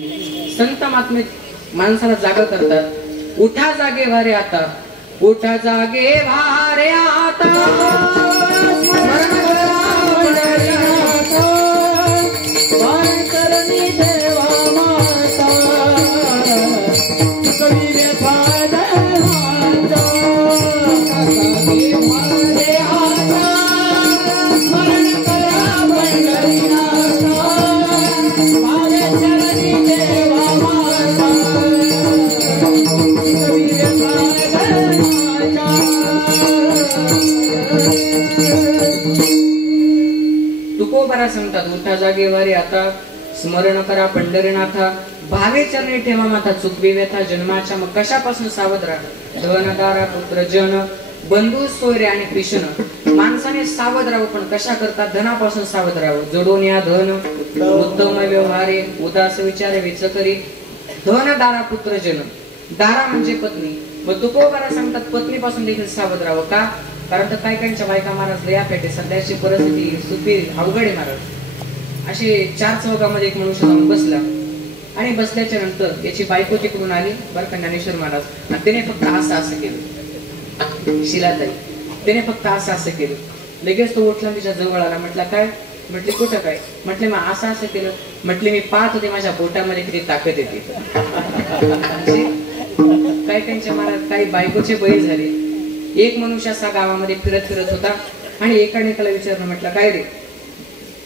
संत महात्मे माणसाला जागा करतात. उठा जागे वारे आता, उठा जागे वारे आता, स्मरण करा पंढरीनाथ, वारी करणी देवा माता, कबीर फायदा हाता, जागे वारे आता, स्मरण करा पंढरीनाथ, वारी करणी देवा माता, कबीर फायदा तुकोबारा सांगतात. उठा जागे वारी आता, स्मरण करा पंढरीनाथा, भावे चरणी ठेवा माथा, चुकवी व्यथा जन्माच्या मग कशापासून सावध राहा. धनदारा पुत्र जन, बंधू सोयरे आणि पिशन. माणसाने सावध राहावं, पण कशा करता? धनापासून सावध राहावं. जोडून या धन, उत्तम व्यवहारे, उदास विचारे विचकरी. धनदारा पुत्र जन, दारा म्हणजे पत्नी. मग तुकोबारा सांगतात पत्नीपासून देखील सावध राहावं. का? कारण तर काही काहींच्या बायका महाराज लया पेटे, सध्याची परिस्थिती सुपीर अवघड आहे महाराज. असे 4 चौकामध्ये एक मनुष्य जाऊन बसला आणि बसल्याच्या नंतर याची बायको तिकडून आली बरं का ज्ञानेश्वर महाराज, आणि त्याने फक्त असं केलं. शिलाताई त्याने फक्त असं केलं. लगेच तो उठला तिच्या जवळ आला. म्हटलं काय? म्हटले कुठं काय? म्हटले मग असं केलं. म्हटले मी पाहत होते माझ्या बोटामध्ये किती ताकद येते. काही त्यांच्या महाराज काही बायकोचे बैल झाले. एक मनुष्य असा गावामध्ये फिरत फिरत होता आणि एकाने त्याला विचारलं. म्हटलं काय रे?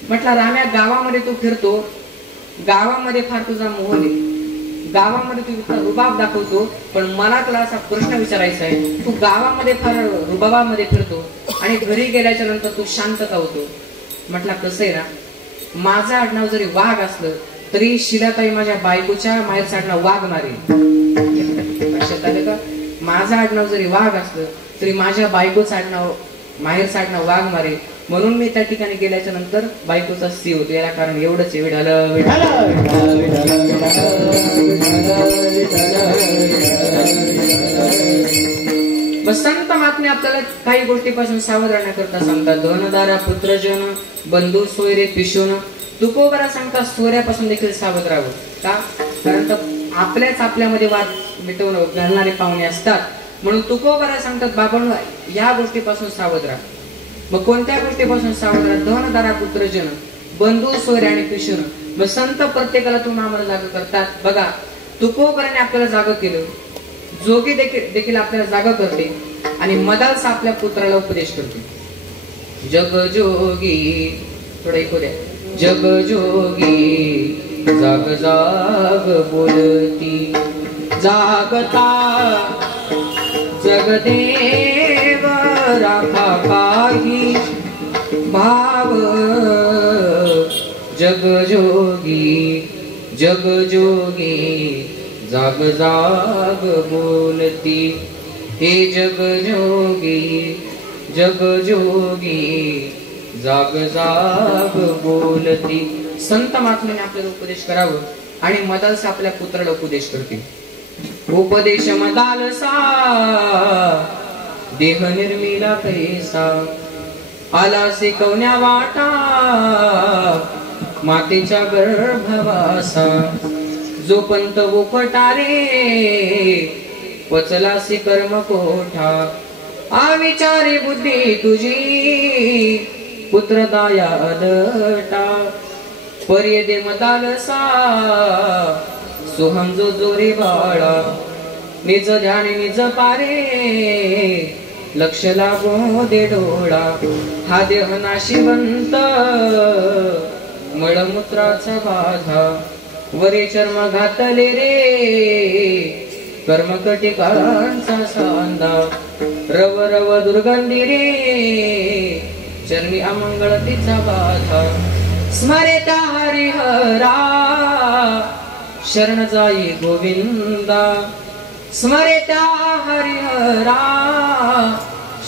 म्हटलं राम्या, गावामध्ये तू फिरतो, गावामध्ये फार तुझा मोह आहे, गावामध्ये तू रुबाब दाखवतो, पण मला तुला असा प्रश्न विचारायचा आहे. तू गावामध्ये फार रुबाबामध्ये फिरतो आणि घरी गेल्याच्या नंतर तू शांत का होतो? म्हटलं कसं आहे ना, माझं आडनाव जरी वाघ असलं तरी शिलाताई माझ्या बायकोच्या माहेरचं आडनाव वाघ मारेल. लक्षात आलं का? माझं आडनाव जरी वाघ असलं तरी माझ्या बायकोचं आडनाव माहेरचं आडनाव वाघ मारेल. म्हणून मी त्या ठिकाणी गेल्याच्या नंतर बायकोचा सी होतो. याला कारण एवढंच आहे. संत महात्मे आपल्याला काही गोष्टीपासून सावध राहण्याकरता सांगतात. धनदारा पुत्रजन, बंधू सोयरे पिशून. तुकोबारा सांगतात सोयऱ्यापासून देखील सावध राहावं. का? कारण तर आपल्यामध्ये वाद मिटवून घालणारे पाहुणे असतात. म्हणून तुकोबारा सांगतात बाबांनो या गोष्टीपासून सावध राहा. मग कोणत्या गोष्टीपासून सावध राहा? धनदारा पुत्रजन, बंधू सोयरे आणि पिशून. मग संत प्रत्येकाला तुम्ही आम्हाला जाग करतात. बघा तुकोबाराने आपल्याला जाग केलं, जोगी देखील आपल्याला जागा करते आणि मदालसा आपल्या पुत्राला उपदेश करते. जग जोगी, थोडं ऐकू द्या. जग जोगी जाग जाग बोलती, जागता जगदेव राखा काही भाव. जग जोगी जग जोगी जाग जाग बोलती, हे जग जोगी जग जोगी जाग जाग बोलती. संत महात्म्याने आपल्याला उपदेश करावं आणि मदालसा आपल्या पुत्राला उपदेश करते. उपदेश मदालसा देह निर्मिला कैसा, आला शिकवण्या वाटा मातेच्या गर्भवासा. जो पंत उफटारे पचलासी कर्म कोठा, आविचारी बुद्धी तुझी पुत्र दाया दटा. पर्ये दे मदालसा सोहम जो जोरी बाळा, निज ध्यान निज पारे लक्ष लागो दे डोळा. हा देह नाशिवंत मळमूत्राचा बाधा, वरे चर्म घातले रे कर्मकटिकांचा सांदा. रव रव दुर्गंधी रे चरणी अमंगळ तिचा बाधा. स्मरेता हरिहरा शरण जाई गोविंदा. स्मरेता हरिहरा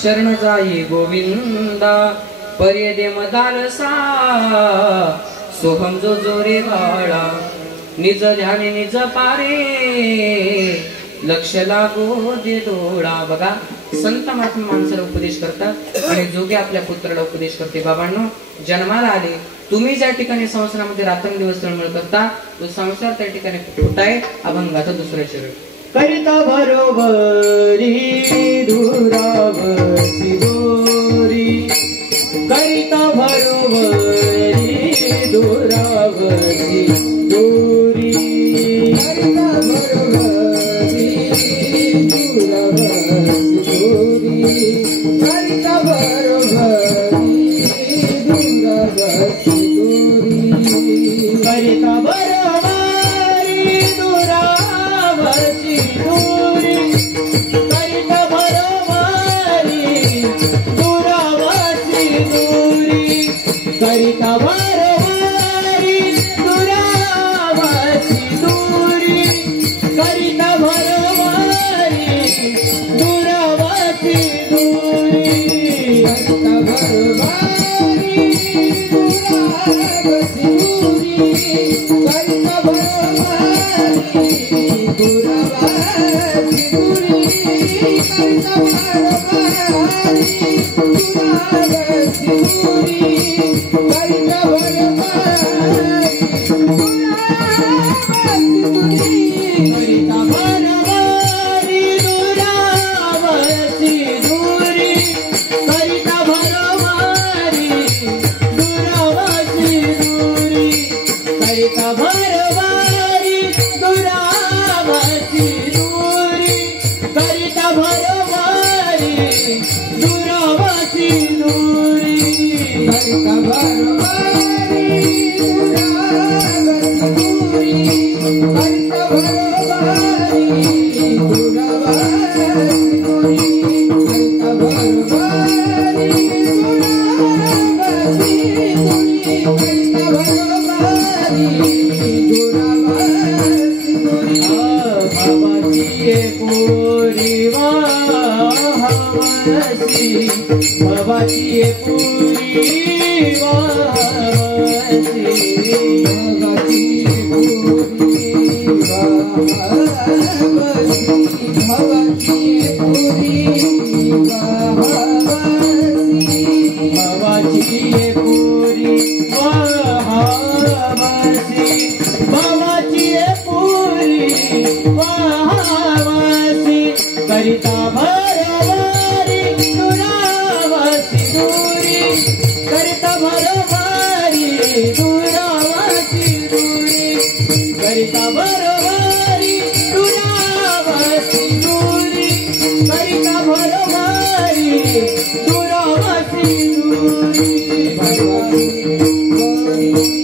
शरण जाई गोविंदा. पर्ये दे मदालसा सोहम जो जोरे बाळा, निज ध्याने निज पारे लक्ष लागो दे डोळा. बघा संत महात्मा माणसाला उपदेश करतात आणि जोगे आपल्या पुत्राला उपदेश करते. बाबांनो जन्माला आले तुम्ही ज्या ठिकाणी संसारामध्ये रात्रंदिवस तळमळ करता तो संसार त्या ठिकाणी खोटा आहे, अभंगाचा दुसरा शरीर करिता बरोबरी दुरावसी दोरी, करिता बरोबरी दुरावसी दोरी, करिता बरोबरी दुरावसी दोरी, करिता बरोबरी दुरावसी दोरी, करिता बरोबरी दुरावसी दोरी, करिता बरोबरी दुरावसी दोरी, करिता बरोबरी दुरावसी दोरी, करिता बरोबरी दुरावसी दोरी, करिता बरोबरी दुरावसी दोरी, करिता बरोबरी दुरावसी दोरी, करिता बरोबरी दुरावसी दोरी, करिता बरोबरी दुरावसी दोरी, करिता बरोबरी दुरावसी दोरी, करिता बरोबरी दुरावसी दोरी, करिता बरोबरी दुरावसी दोरी, करिता बरोबरी दुरावसी दोरी, करिता बरोबरी दुरावसी दोरी, करिता बरोबरी दुरावसी दोरी, करिता बरोबरी दुरावसी दोरी, भवाची पुरी वाहवसी, भवाची पुरी वाहवसी, भवाची पुरी वाहवसी, भवाची पुरी वाहवसी, भवाची पुरी वाहवसी, भवाची पुरी वाहवसी, करिता बरोबरी दुरावसी दोरी, करिता बरोबरी दुरावसी दोरी, करिता बरोबरी दुरावसी दोरी, करिता बरोबरी दुरावसी दोरी, भवाची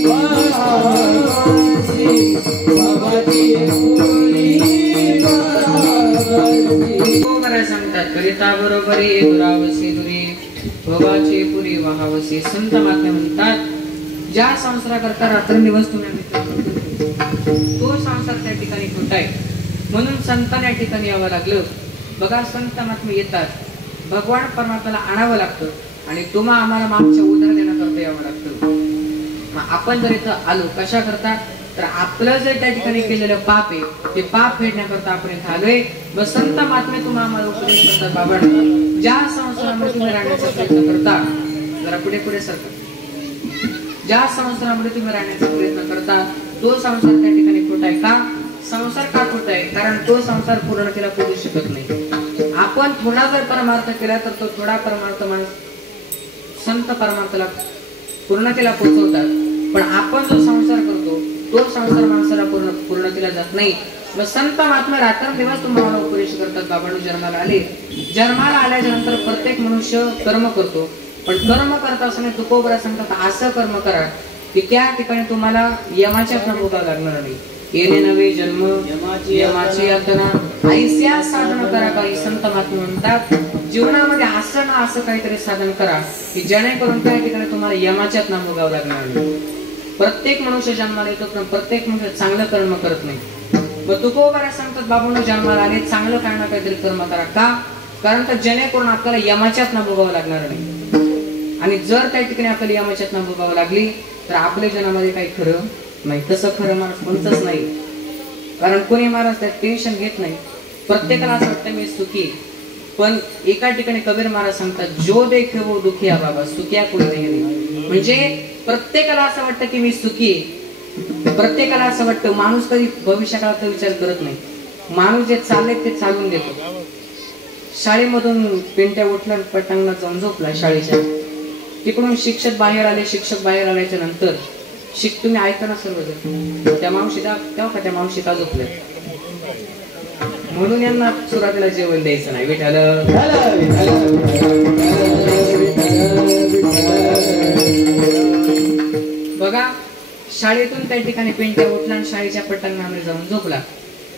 वाहवसी, भवाची पुरी वाहवसी, सांगतात करिता बरोबरी दुरावसी दुरी, भोगाची पुरी वाहावसी. संत महात्मे म्हणतात ज्या संसाराकरता रात्रंदिवस तुम्ही तो संसार त्या ठिकाणी खोटा आहे, म्हणून संतांना या ठिकाणी यावं लागलं. बघा संत महात्मे येतात, भगवान परमात्म्याला आणावं लागतं आणि तुम्हा आम्हाला मागच्या उधार देण्याकरता यावं लागतं. मग आपण जर इथं आलो कशा करता, तर आपलं जे त्या ठिकाणी केलेलं पाप आहे ते पाप फेडण्याकरता आपण इथं आलोय. मग संत महात्मे तुम्हाला आम्हाला उपदेश करतात, बाबा ज्या संसारामध्ये तुम्ही राहण्याचा प्रयत्न करता, जरा पुढे पुढे सरका, ज्या संसारामध्ये तुम्ही राहण्याचा प्रयत्न करता तो संसार त्या ठिकाणी खोटा आहे. का संसार का खोटा आहे? कारण तो संसार पूर्णतेला पोहोचू शकत नाही. आपण थोडा जर परमार्थ केला तर तो थोडा परमार्थ माणूस संत परमार्थाला पूर्णतेला पोहोचवतात, पण आपण जो संसार करतो तो संसार माणसाला पूर्णतेला जात नाही. मग संत महात्मा रात्रंदिवस तुम्हाला उपदेश करतात, बाबांनो जन्माला आले, जन्माला आल्याच्या नंतर प्रत्येक मनुष्य कर्म करतो, पण कर्म करत असताना तुकोबरा सांगतात असं कर्म करा की त्या ठिकाणी तुम्हाला यमाच्या भोगावं लागणार नाही. येणे नवे जन्म यमाची यातना ऐस्या साधन करा. काही संत महात्मा म्हणतात जीवनामध्ये असं ना असं काहीतरी साधन करा की जेणेकरून त्या ठिकाणी तुम्हाला यमाच्यात ना भोगावं लागणार नाही. प्रत्येक मनुष्य जन्माला येतो पण प्रत्येक मनुष्य चांगलं कर्म करत नाही. मग तुकोबरा सांगतात बाबांनो जन्माला आले चांगलं कारणं काहीतरी कर्म करा. का? कारण तर जेणेकरून आपल्याला यमाच्यात ना भोगावं लागणार नाही. आणि जर त्या ठिकाणी आपल्याला यमाच्यात ना भोगावं लागली तर आपल्या जन्मामध्ये काही खरं नाही. तसं खरं माणूस कोणतंच नाही, कारण कोणी महाराज त्यात टेन्शन घेत नाही. प्रत्येकाला असं वाटतं मी सुखी, पण एका ठिकाणी कबीर महाराज सांगतात जो देखे वो दुखिया बाबा सुखिया कोणी नाही. म्हणजे प्रत्येकाला असं वाटतं की मी सुखी आहे. प्रत्येकाला असं वाटतं, माणूस कधी भविष्यकाळाचा विचार करत नाही. माणूस जे चालले ते चालून देतो. शाळेमधून पिंट्या उठला, पटांगणात जाऊन झोपला शाळेच्या. तिकडून शिक्षक बाहेर आले. शिक्षक बाहेर आल्याच्या नंतर तुम्ही ऐका ना सर्वजण, त्या मावशीला तेव्हा त्या मावशी का झोपल्या, म्हणून यांना सुरुवातीला जेवण द्यायचं नाही. विठाल बघा, शाळेतून त्या ठिकाणी पिंट्या उठला आणि शाळेच्या पटांगणामध्ये जाऊन झोपला.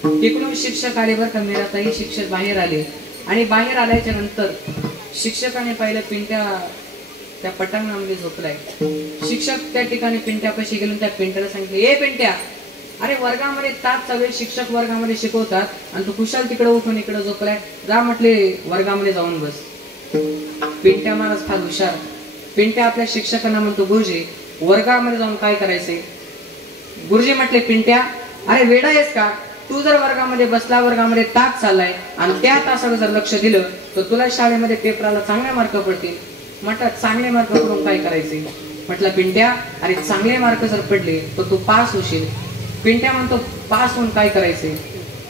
तिकडून शिक्षक आले बरं का, मीराताई शिक्षक बाहेर आले. आणि बाहेर आल्याच्या नंतर शिक्षकाने पाहिलं पिंट्या त्या पटांगणामध्ये झोपलाय. शिक्षक त्या ठिकाणी पिंट्यापाशी गेले, त्या पिंट्याला सांगितले, ए पिंट्या, अरे वर्गामध्ये तास चालू आहे, शिक्षक वर्गामध्ये शिकवतात आणि तू कुशाल तिकडे उठून इकडे झोपलाय, जा म्हटले वर्गामध्ये जाऊन बस. पिंट्या महाराज फार हुशार. पिंट्या आपल्या शिक्षकांना म्हणतो, गुरुजी वर्गामध्ये जाऊन काय करायचंय. गुरुजी म्हटले, पिंट्या अरे वेडा आहेस का, तू जर वर्गामध्ये बसला, वर्गामध्ये तास चाललाय आणि त्या तासाला जर लक्ष दिलं तर तुला शाळेमध्ये पेपराला चांगले मार्क पडतील. म्हटलं चांगले मार्क पडून काय करायचे. म्हटलं पिंट्या अरे चांगले मार्क जर पडले तर तू पास होशील. पिंट्या म्हणतो, पास होऊन काय करायचे.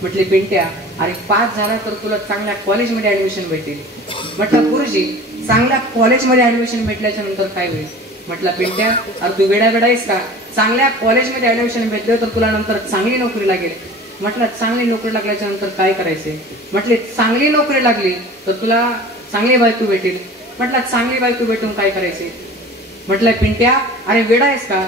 म्हटले पिंट्या अरे पास झाला तर तुला चांगल्या कॉलेजमध्ये ऍडमिशन भेटेल. म्हटलं गुरुजी चांगल्या कॉलेजमध्ये ऍडमिशन भेटल्याच्या नंतर काय होईल. म्हटलं पिंट्या अरे तू वेडा आहेस का, चांगल्या कॉलेजमध्ये ऍडमिशन भेटले तर तुला नंतर चांगली नोकरी लागेल. म्हटलं चांगली नोकरी लागल्याच्या नंतर काय करायचे. म्हटले चांगली नोकरी लागली तर तुला चांगली बायको भेटेल. म्हटलं चांगली बायको भेटून काय करायचे. म्हटलं पिंट्या अरे वेडा आहेस का,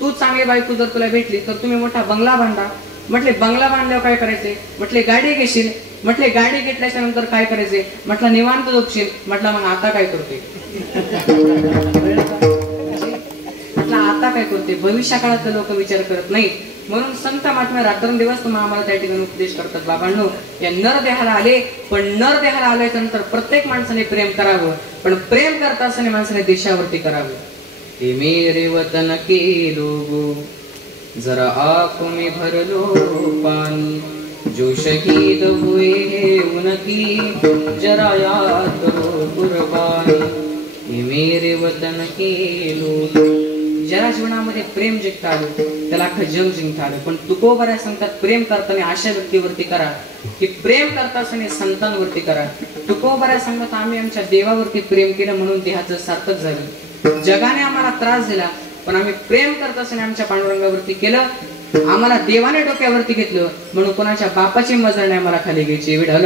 तू चांगली बायको जर तुला भेटली तर तुम्ही मोठा बंगला बांधा. म्हटले बंगला बांधल्यावर काय करायचे. म्हटले गाडी घेशील. म्हटले गाडी घेतल्याच्या नंतर काय करायचे. म्हटलं निवांत झोपशील. म्हटलं मग आता काय करते. म्हटलं आता काय करते. भविष्या काळात लोक विचार करत नाही. म्हणून संत महात्मा रात्रंदिवस तुम्हाला आम्हाला त्या ठिकाणी उपदेश करतात, बाबांनो या नरदेहाला आले, पण नरदेहाला आल्याच्या नंतर प्रत्येक माणसाने प्रेम करावं, पण प्रेम करता असताना माणसाने देशावरती करावं. हे मेरे वतन के लोगो जरा आंखों में भर लो पानी, जो शहीद हुए हैं उनकी जरा याद करो कुर्बानी. हे मेरे वतन के लोगो, ज्याला जीवनामध्ये प्रेम जिंकता आलं त्याला अख्खं जग जिंकता आलं. पण तुकोबऱ्या सांगतात प्रेम करताना अशा व्यक्तीवरती करा की प्रेम करता असताना संतांवरती करा. तुकोबऱ्या सांगतात आम्ही आमच्या देवावरती प्रेम केलं म्हणून देहाचं सार्थक झालं. जगाने आम्हाला त्रास दिला पण आम्ही प्रेम करत असताना आमच्या पांडुरंगावरती केलं. आम्हाला देवाने डोक्यावरती घेतलं म्हणून कोणाच्या बापाची मजल नाही आम्हाला खाली घ्यायची. विठ्ठल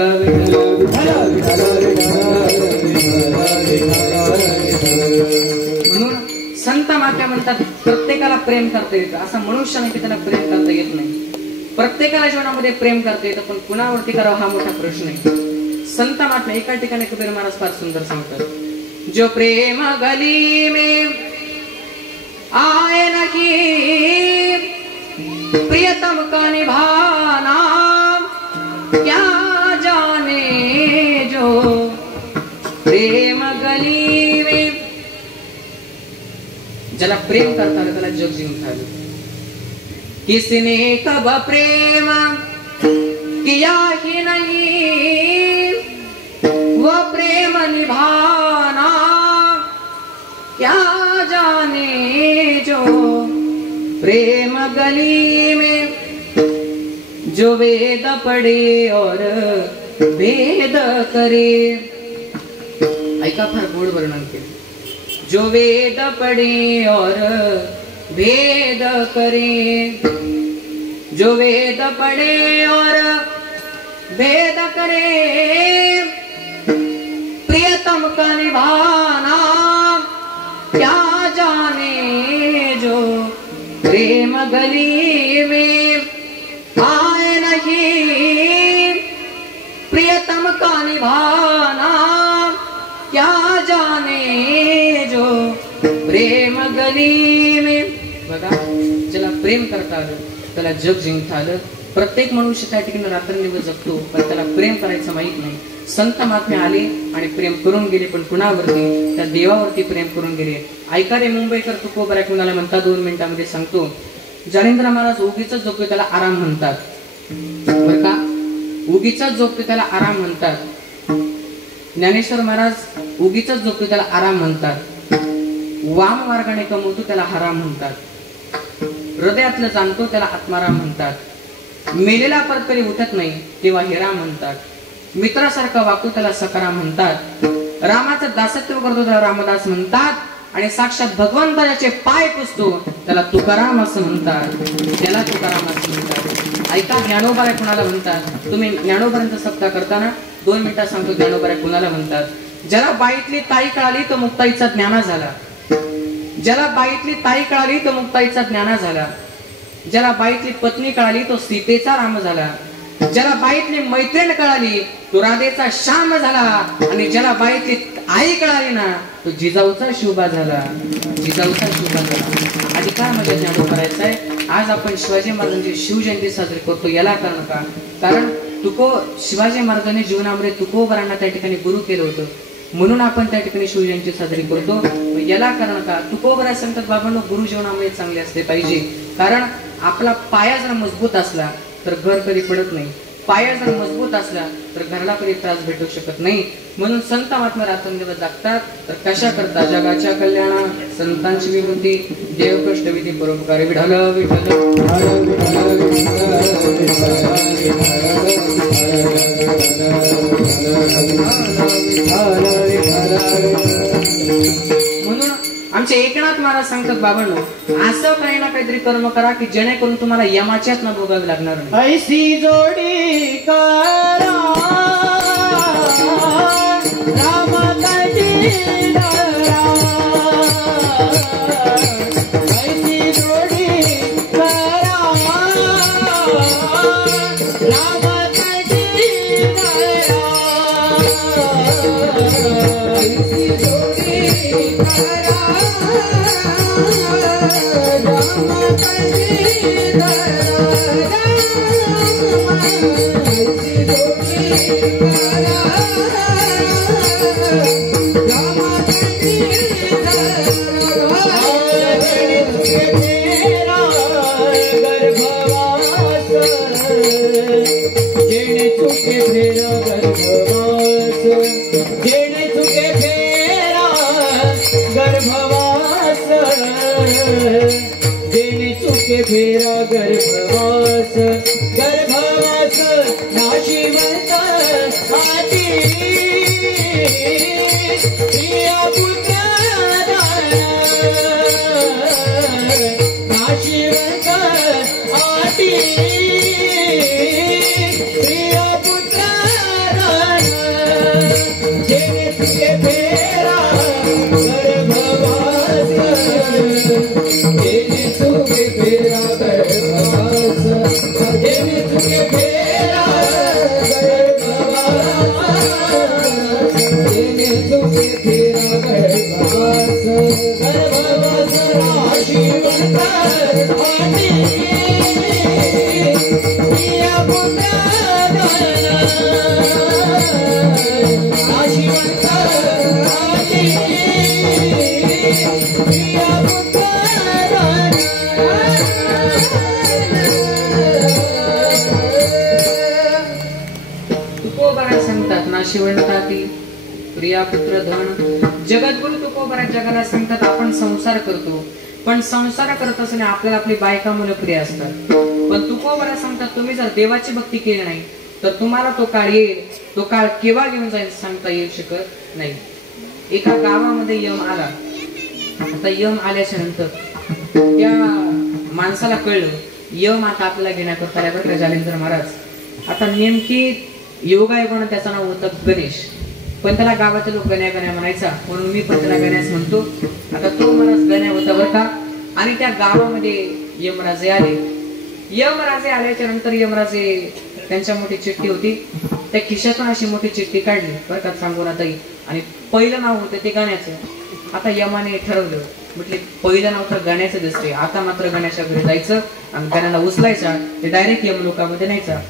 म्हणून संत महात्मा म्हणतात प्रत्येकाला प्रेम करता येतं. असा मनुष्य नाही की त्याला प्रेम करता येत नाही. प्रत्येकाला जीवनामध्ये प्रेम करता येतं पण कुणावरती करावं हा मोठा प्रश्न आहे. संत महात्मा एका ठिकाणी कबीर महाराज फार सुंदर सांगतात, जो प्रेम गली में आए नहीं प्रियतम का निभाना, क्या जाने जो प्रेम गली में. ज्याला प्रेम करता आलं त्याला जग जिंकता आलं. किसने कब प्रेम किया ही नहीं, वो प्रेम निभाना क्या जाने जो प्रेम गली में. जो वेद पढ़े और भेद करे. ऐका फार गोड वर्णन केले. जो वेद पढ़े और भेद करे, जो वेद पढ़े और भेद करे, प्रियतम का निभाना क्या जाने जो प्रेम गली में आए नहीं, प्रियतम का निभाना क्या जाने जो प्रेम गली में. बघा ज्याला प्रेम करता आलं त्याला जग जिंकता आलं. प्रत्येक मनुष्य त्या ठिकाणी रात्रंदिवस जगतो पण त्याला प्रेम करायचं माहित नाही. संत महात्मे आले आणि प्रेम करून गेले पण कुणावरती, त्या देवावरती प्रेम करून गेले. ऐका रे मुंबईकर तुकोबऱ्या कुणाला म्हणतात 2 मिनिटांमध्ये सांगतो. ज्ञानेंद्र महाराज उगीच झोपतो त्याला आराम म्हणतात. बर का, उगीच झोपतो त्याला आराम म्हणतात. ज्ञानेश्वर महाराज उगीच झोपतो त्याला आराम म्हणतात. वाम मार्गाने कमवतो त्याला हराम म्हणतात. हृदयातलं जाणतो त्याला आत्माराम म्हणतात. मेलेला परत कधी उठत नाही तेव्हा हिरा म्हणतात. मित्रासारखा वागतो त्याला सकाराम म्हणतात. रामाचं दासत्व करतो त्याला रामदास म्हणतात. आणि साक्षात भगवंताचे पाय पुसतो त्याला तुकाराम असं म्हणतात. त्याला तुकाराम असं म्हणतात. ऐका, ज्ञानोबाराय कुणाला म्हणतात? तुम्ही ज्ञानोबारांचा सप्ताह करताना 2 मिनिटात सांगतो ज्ञानोबाराय कुणाला म्हणतात. ज्याला बाईतली ताई कळाली तो मुक्ताईचा ज्ञाना झाला. ज्याला बाईतली ताई कळाली तो मुक्ताईचा ज्ञाना झाला. ज्याला बाईतली पत्नी कळाली तो सीतेचा राम झाला. ज्याला बाईतली मैत्रीण कळाली तो राधेचा श्याम झाला. आणि ज्याला बाईतली आई कळाली ना तो जिजाऊचा शुभा झाला. जिजाऊचा शुभा झाला. अधिकारमध्ये ज्ञान करायचं आहे. आज आपण शिवाजी महाराजांची शिवजयंती साजरी करतो. याला कारण का? कारण शिवाजी महाराजांनी जीवनामध्ये तुकोबरांना त्या ठिकाणी गुरु केलं होतं म्हणून आपण त्या ठिकाणी शिवजयंती साजरी करतो. याला कारण का? तुकोबरा सांगतात बाबांनो, गुरु जीवनामध्ये चांगले असले पाहिजे. कारण आपला पाया जर मजबूत असला तर घर कधी पडत नाही. पाया जर मजबूत असला तर घराला कधी त्रास भेटू शकत नाही. म्हणून संत महात्मा रात्रंदिवस जागतात. तर कशा करता? जगाच्या कल्याणा संतांची विवृत्ती देव कष्ट विधी परोपकारी. विठ्ठल म्हणून आमचे एकनाथ महाराज सांगतात बाबांनो, असं काही ना काहीतरी कर्म करा की जेणेकरून तुम्हाला यमाच्यात न भोगावे लागणार नाही. ऐसी जोडी करा राम कटी डरा. ऐसी जोडी करा राम कटी डरा. ऐसी जोडी करा फेरा गर्भवास गर्भवास नाशिवंत आती प्रिया पुत्र नाशिवंत आती प्रिया पुत्र जेने तुझे फेरा गर्भवास जेने तुझे फेरा शिवणताती प्रिया पुत्र धन. जगद्गुरु तुकोबरा जगाला सांगतात आपण संसार करतो पण संसार करत असताना आपल्याला आपली बायका मुलं प्रिय असतात. पण तुकोबरा सांगतात तुम्ही जर देवाची भक्ती केली नाही तर तुम्हाला तो काळ येईल. तो काळ केव्हा घेऊन जाईल सांगता येऊ शकत नाही. एका गावामध्ये यम आला. आता यम आल्याच्या नंतर त्या माणसाला कळलं यम आता आपल्याला घेण्याकरता आला बरं का जालेंद्र महाराज. आता नेमकी योगायोगानं त्याचं नाव होतं गणेश. पण त्याला गावाचे लोक गण्या गण्या म्हणायचा म्हणून मी पण त्याला गण्यास म्हणतो. आता तो महाराज गण्या होता बरं का. आणि त्या गावामध्ये यमराजे आले. यमराजे आल्याच्या नंतर यमराजे त्यांच्या मोठी चिठ्ठी होती. त्या खिशातून अशी मोठी चिठ्ठी काढली बरं का सांगून आता. आणि पहिलं नाव होतं ते गण्याचं. आता यमाने ठरवलं म्हटले पहिलं नाव तर गण्याचं दिसते. आता मात्र गण्याच्या घरी जायचं आणि गण्याला उचलायचा ते डायरेक्ट यमलोकामध्ये न्यायचा.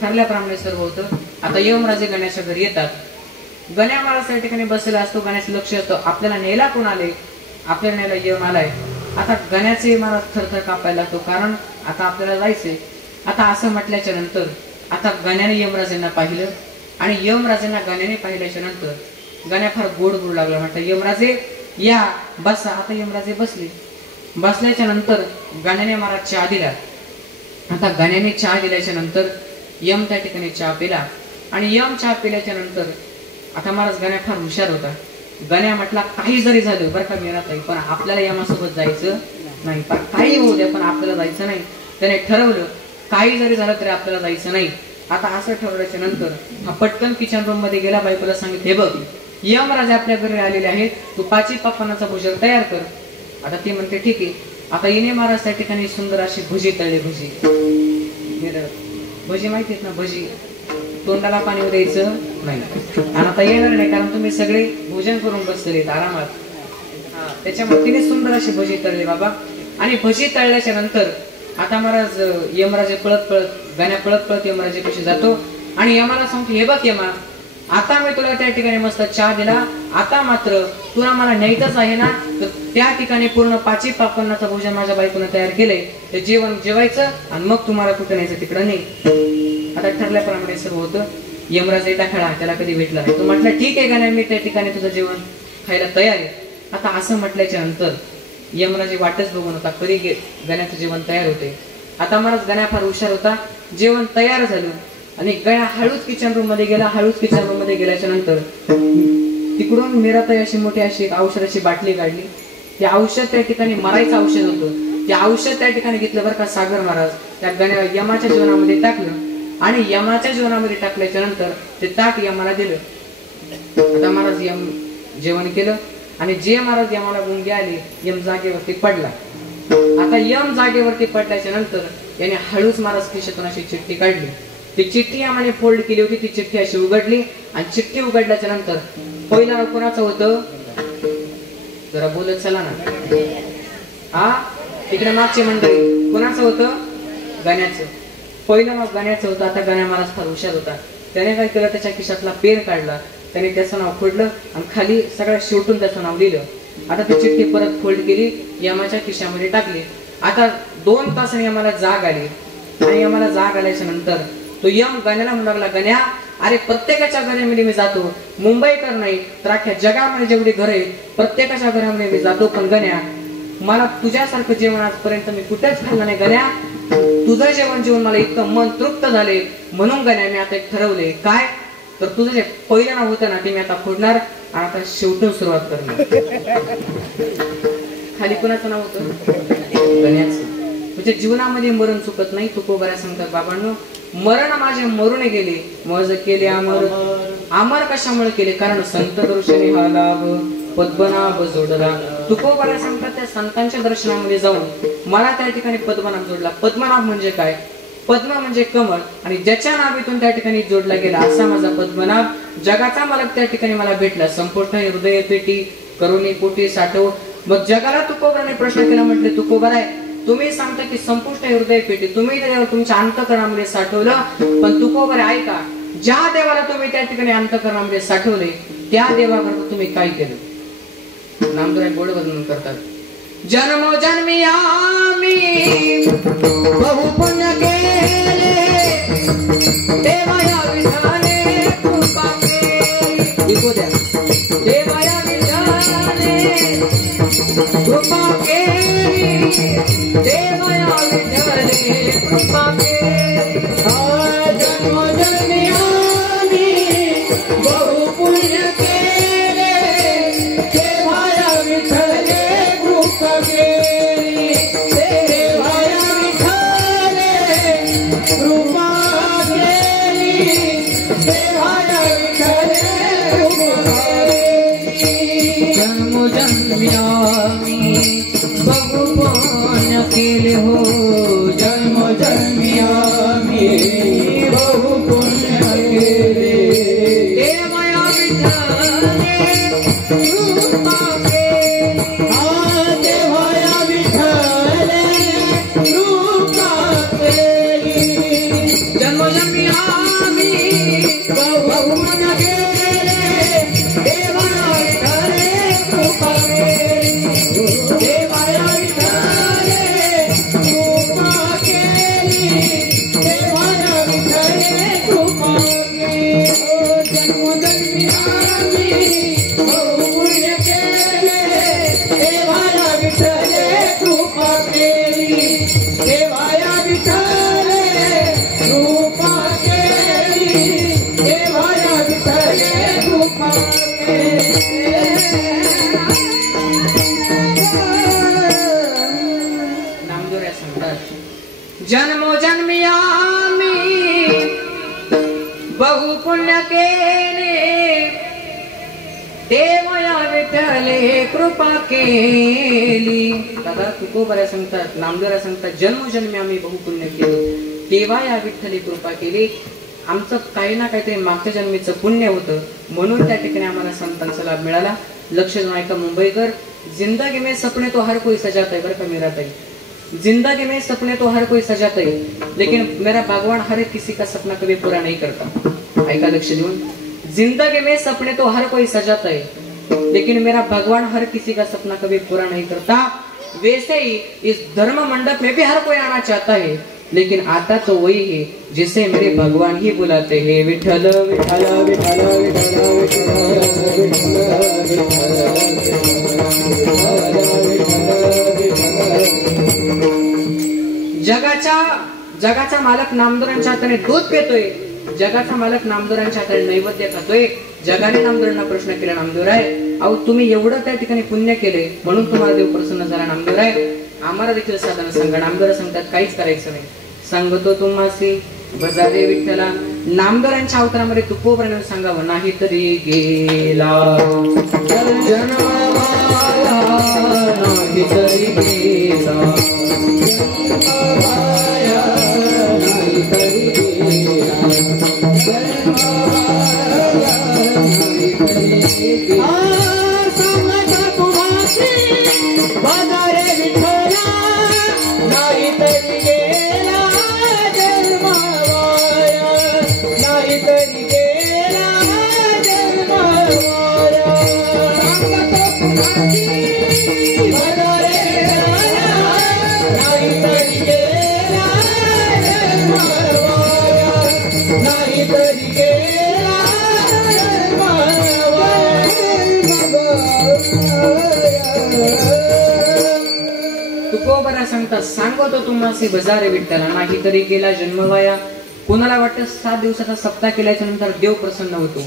ठरल्याप्रमाणे सर्व होतं. आता यमराजे गण्याच्या घरी येतात. गण्या महाराज त्या ठिकाणी बसलेला असतो. गण्याचं लक्ष येतं आपल्याला नेला कोण आले. आपल्याला नेला यम आलाय. आता गण्याचे महाराज थरथर कापायला लागतो कारण आता आपल्याला जायचंय. आता असं म्हटल्याच्या नंतर आता गण्याने यमराजेंना पाहिलं आणि यमराजेंना गण्याने पाहिल्याच्या नंतर गण्या फार गोड बोलू लागला. म्हटलं यमराजे या बसा. आता यमराजे बसले. बसल्याच्या नंतर गण्याने महाराज चहा दिला. आता गण्याने चहा दिल्याच्या नंतर यम त्या ठिकाणी चहा पिला आणि यम चहा पिल्याच्या नंतर आता महाराज गण्या फार हुशार होता. गण्या म्हटला काही जरी झालं बरं का मीराताई, पण आपल्याला यमासोबत जायचं नाही. पण काही होऊ द्या पण आपल्याला जायचं नाही. त्याने ठरवलं काही जरी झालं तरी आपल्याला जायचं नाही. आता असं ठरवल्याच्या नंतर हा पटकन किचन रूम मध्ये गेला. बायकोला सांगितलं, हे बघ यमराज आपल्या घरी आलेले आहेत, तू 5 पापणाचा भोजन तयार कर. आता ती म्हणते ठीक आहे. आता येणे महाराज त्या ठिकाणी सुंदर अशी भजी तळले. भजी माहितीत ना, भजी तोंडाला पाणी द्यायचं नाही. आणि आता येणार नाही कारण तुम्ही सगळे भोजन करून बसलेले आरामात. त्याच्यामुळे तिने सुंदर अशी भजी तळली बाबा. आणि भजी तळल्याच्या नंतर आता महाराज यमराजे पळत गण्या पळत यमराजे कशी जातो आणि यमाला सांगतो, हे बघ यमा, आता मी तुला त्या ठिकाणी मस्त चहा दिला, आता मात्र तुला मला न्यायचंच आहे ना, तर त्या ठिकाणी पूर्ण 5 पापणाचं भोजन माझ्या बायकोने तयार केलंय, ते जेवण जेवायचं आणि मग तुम्हाला कुठं न्यायचं तिकडं नाही. आता ठरल्याप्रमाणे सर्व होतं. यमराज एकदा खेळा त्याला कधी भेटला नाही. तो म्हटलं ठीक आहे गण्या, मी त्या ठिकाणी तुझं जेवण खायला तयार आहे. आता असं म्हटल्याच्या नंतर यमराजे वाटच बघून होता कधी गण्याचं जेवण तयार होते. आता महाराज गण्या फार हुशार होता. जेवण तयार झालं आणि गण्या हळूच किचन रूम मध्ये गेला. हळूच किचन रूम मध्ये गेल्याच्या नंतर तिकडून मीराताई अशी मोठी अशी औषधाची बाटली काढली. ते औषध त्या ठिकाणी मरायचं औषध होतं. ते औषध त्या ठिकाणी घेतलं बरं का सागर महाराज. त्या गण्या यमाच्या जेवणामध्ये टाकलं आणि यमाच्या जेवणामध्ये टाकल्याच्या नंतर ते ताट यमाला दिलं. आता महाराज यम जेवण केलं आणि जे महाराज यमाला गुंगी आली, यम जागेवरती पडला. आता यम जागेवरती पडल्याच्या नंतर याने हळूच महाराज खिशातून अशी चिठ्ठी काढली. ती चिठ्ठी आम्हाला फोल्ड केली होती. ती चिठ्ठी अशी उघडली आणि चिठ्ठी उघडल्याच्या नंतर पहिलं नाव कोणाचं होतं जरा बोलत चला ना. हा तिकडे मागचे मंडळी कोणाचं होतं? गण्याचं. पहिलं नाव गण्याचं होतं. आता गण्या महाराज फार हुशार होता. त्याने काय केलं, त्याच्या खिशातला पेन काढला, त्याने त्याचं नाव खोडलं आणि खाली सगळ्या शेवटून त्याचं नाव लिहिलं. आता ती चिठ्ठी परत फोल्ड केली, यमाच्या खिशामध्ये टाकली. आता 2 तासांनी यमाला जाग आली आणि यमाला जाग आल्याच्या नंतर तो यम गण्याला म्हणू लागला, गण्या अरे प्रत्येकाच्या घरामध्ये मी जातो, मुंबईकर नाही तर अख्ख्या जगामध्ये जेवढी घर आहेत प्रत्येकाच्या घरामध्ये मी जातो, पण गण्या मला तुझ्यासारखं जेवण आजपर्यंत मी कुठेच खाल्लं नाही. गण्या तुझं जेवण जेवण मला इतकं मन तृप्त झाले, म्हणून गण्या मी आता एक ठरवले काय, तर तुझं जे पहिलं नाव होतं ना ते मी आता फोडणार आणि आता शेवटून सुरुवात करणार. खाली कुणाचं नाव होतं? गण्याचं. म्हणजे जीवनामध्ये मरण चुकत नाही. तुकोबऱ्या सांगतात बाबांनो, मरण माझे मरून गेले, मज केले अमर. अमर कशामुळे केले? कारण संत दर्शनी हा लाभ पद्मनाभ जोडला. तुकोबऱ्या सांगतात त्या संतांच्या दर्शनामध्ये जाऊन मला त्या ठिकाणी पद्मनाभ जोडला. पद्मनाभ म्हणजे काय? पद्म म्हणजे कमळ आणि ज्याच्या नावातून त्या ठिकाणी जोडला गेला असा माझा पद्मनाभ. जगाचा मालक त्या ठिकाणी मला भेटला. संपुष्ट हृदय पेटी करुणी पोटी साठव. मग जगाला तुकोबराने प्रश्न केला, म्हटले तुकोबरा तुम्ही सांगता की संपुष्ट हृदय पेटी तुम्ही त्याच्यावर तुमच्या अंतःकरणामध्ये साठवलं, पण तुकोबरा ऐका, ज्या देवाला तुम्ही त्या ठिकाणी अंतःकरणामध्ये साठवले त्या देवाकरता तुम्ही काय केलं? नामदेव गोड वर्णन करतात. जन्मोजन्मी आम्ही बहु पुण्य केले, देवा या विधाने कृपा केली. इको द्या. देवा या विधाने कृपा केली, देवा या विधाने कृपा केली. जन्मोजन्मी आम्ही बहु पुण्य केले, देवा या विधाने कृपा केली, देवा या विधाने कृपा केली, देवा या विधाने कृपा केली. जन्मोजन्मी आम्ही बहु पुण्य केले हो, जन्मोजन्मी आम्ही बहु पुण्य केले, देवा या विठाने कृपा केली. देवा या विठाने कृपा केली. जन्मोजन्मी आम्ही बहु पुण्य केले, देवा या विठाने कृपा केली, देवा या विठाने कृपा केली, देवा या विठाने कृपा बहुपुण्य केले देवया विठ्ठले कृपा केली. दादा तुकोबऱ्या सांगतात, नामदेवरा सांगतात, जन्मोजन्मी आम्ही बहुपुण्य केले, देवा या विठ्ठले कृपा केली. आमचं काही ना काहीतरी मागच्या जन्मीचं पुण्य होतं म्हणून त्या ठिकाणी आम्हाला संतांचा लाभ मिळाला. लक्ष देऊन ऐका मुंबईकर, जिंदगी में सपने तो हर कोई सजाता है. बरं का मीराताई, जिंदगी में सपने तो हर कोई सजाता है लेकिन मेरा भगवान हर किसी का सपना कभी पूरा नहीं करता. ऐका लक्ष देऊन, जिंदगी में सपने तो हर कोई सजाता है लेकिन मेरा भगवान हर किसी का सपना कभी पूरा नहीं करता. वैसे ही इस धर्म मंडप में भी हर कोई आना चाहता है लेकिन आता तो वही है जिसे मेरे भगवान ही बुलाते हैं. विठ्ठल विठ्ठल विठ्ठल जगाचा मालक नामदेवांच्या हाताने दूध पितोय, जगाचा मालक नामदेवांच्या हाताने नैवेद्य खातोय. जगाने नामदेवांना प्रश्न केला, नामदेवराय अहो तुम्ही एवढं त्या ठिकाणी पुण्य केले म्हणून तुम्हाला देव प्रसन्न झाला. नामदेवराय आम्हाला देखील साधन सांगा. नामदेव सांगतात काहीच करायचं नाही. सांगतो तुम्हासी बजारे विठ्ठला. नामदेवांच्या अवतारामध्ये तुकोबऱ्याने सांगावं, नाही तरी गेला जन्मवाया, नाही तरी गेला जन्मवाया, नाही तरी गेला जन्मवाया, नाही तरी गेला. सांगतो तुम्हासी बजारे विठ्ठला, नाही तरी गेला जन्मवाया, नाही तरी गेला जन्मवाया. सांगतो तुम्हासी बजारे विठ्ठला, नाही तरी गेला जन्मवाया, नाही तरी गेला तुकोबरा सांगतात, सांगतो तुम्हासी बजारे विठ्ठला, नाही तरी गेला जन्मवाया. कुणाला वाटतं 7 दिवसाचा सप्ताह केल्याच्या नंतर देव प्रसन्न होतो.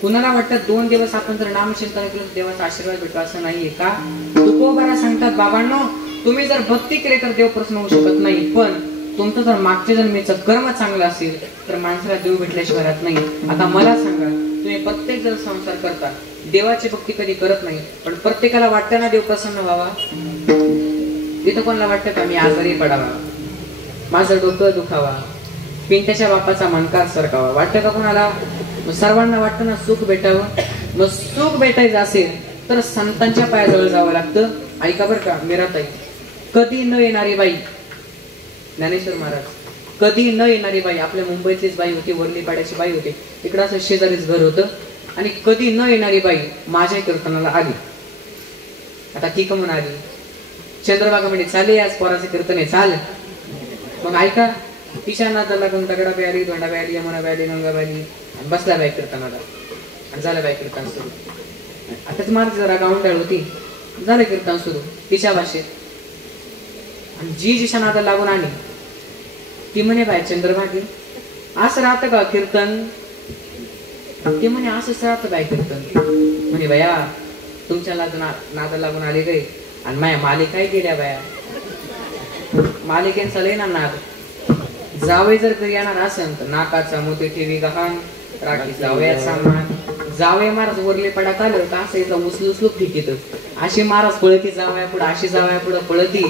कुणाला वाटतं 2 दिवस आपण जर नामचिंतन केलं तर देवाचा आशीर्वाद भेटतो. असं नाहीये का? तुकोबरा सांगतात, बाबांनो तुम्ही जर भक्ती केली तर देव प्रसन्न होऊ शकत नाही, पण तुमचं जर मागच्या जन्मीचं कर्म चांगलं असेल तर माणसाला देव भेटल्याशिवाय राहत नाही. आता मला सांगा, तुम्ही प्रत्येक जण संसार करता, देवाची भक्ती कधी करत नाही, पण प्रत्येकाला वाटतं ना देव प्रसन्न व्हावा. इथं कोणाला वाटतं का मी आजारी पडावा, माझं डोकं दुखावा, पिंट्याच्या बापाचा मनकार सरकावा, वाटतं का कोणाला? सर्वांना वाटतं ना सुख भेटावं. मग सुख भेटायचं असेल तर संतांच्या पायाजवळ जावं लागतं. ऐका बरं का मीराताई, कधी न येणारी बाई ज्ञानेश्वर महाराज, कधी न येणारी बाई आपल्या मुंबईतलीच बाई होती, वरलीपाड्याची बाई होती, इकडं असं शेजारीच घर होतं, आणि कधी न येणारी बाई माझ्या कीर्तनाला आली. आता ती कमून आली, चंद्रभागा म्हणजे चाले आज पोराचे कीर्तन आहे चाल. मग ऐका, तिच्या नादा लागून दगडा प्यारी, धोंडा प्यारी, यमुना प्यारी, गंगा प्यारी, बसला बाई कीर्तनाला आणि झालं बाई कीर्तन सुरू. आताच मार्ग जरा गावंडाळ होती, झालं कीर्तन सुरू तिच्या भाषेत. आणि जी जिच्या नादा लागून आली ती म्हणे बाय चंद्रभागी असं राहतं का कीर्तन? ती म्हणे असंच राहतं बाय कीर्तन. म्हणे बाया तुमच्या नादा लागून आले गे आणि माया मालिकाही गेल्या बाया, मालिकेंचा लय ना नाद. जावई जर घरी येणार असेल तर नाकाचा मोती ठेवी गहाण, राखी जावयाचा मान. जावई महाराज वरले पडात आलं का असं इथं उचलू उचलू फेकीत, अशी महाराज पळती जावया पुढे, अशी जावया पुढे पळती.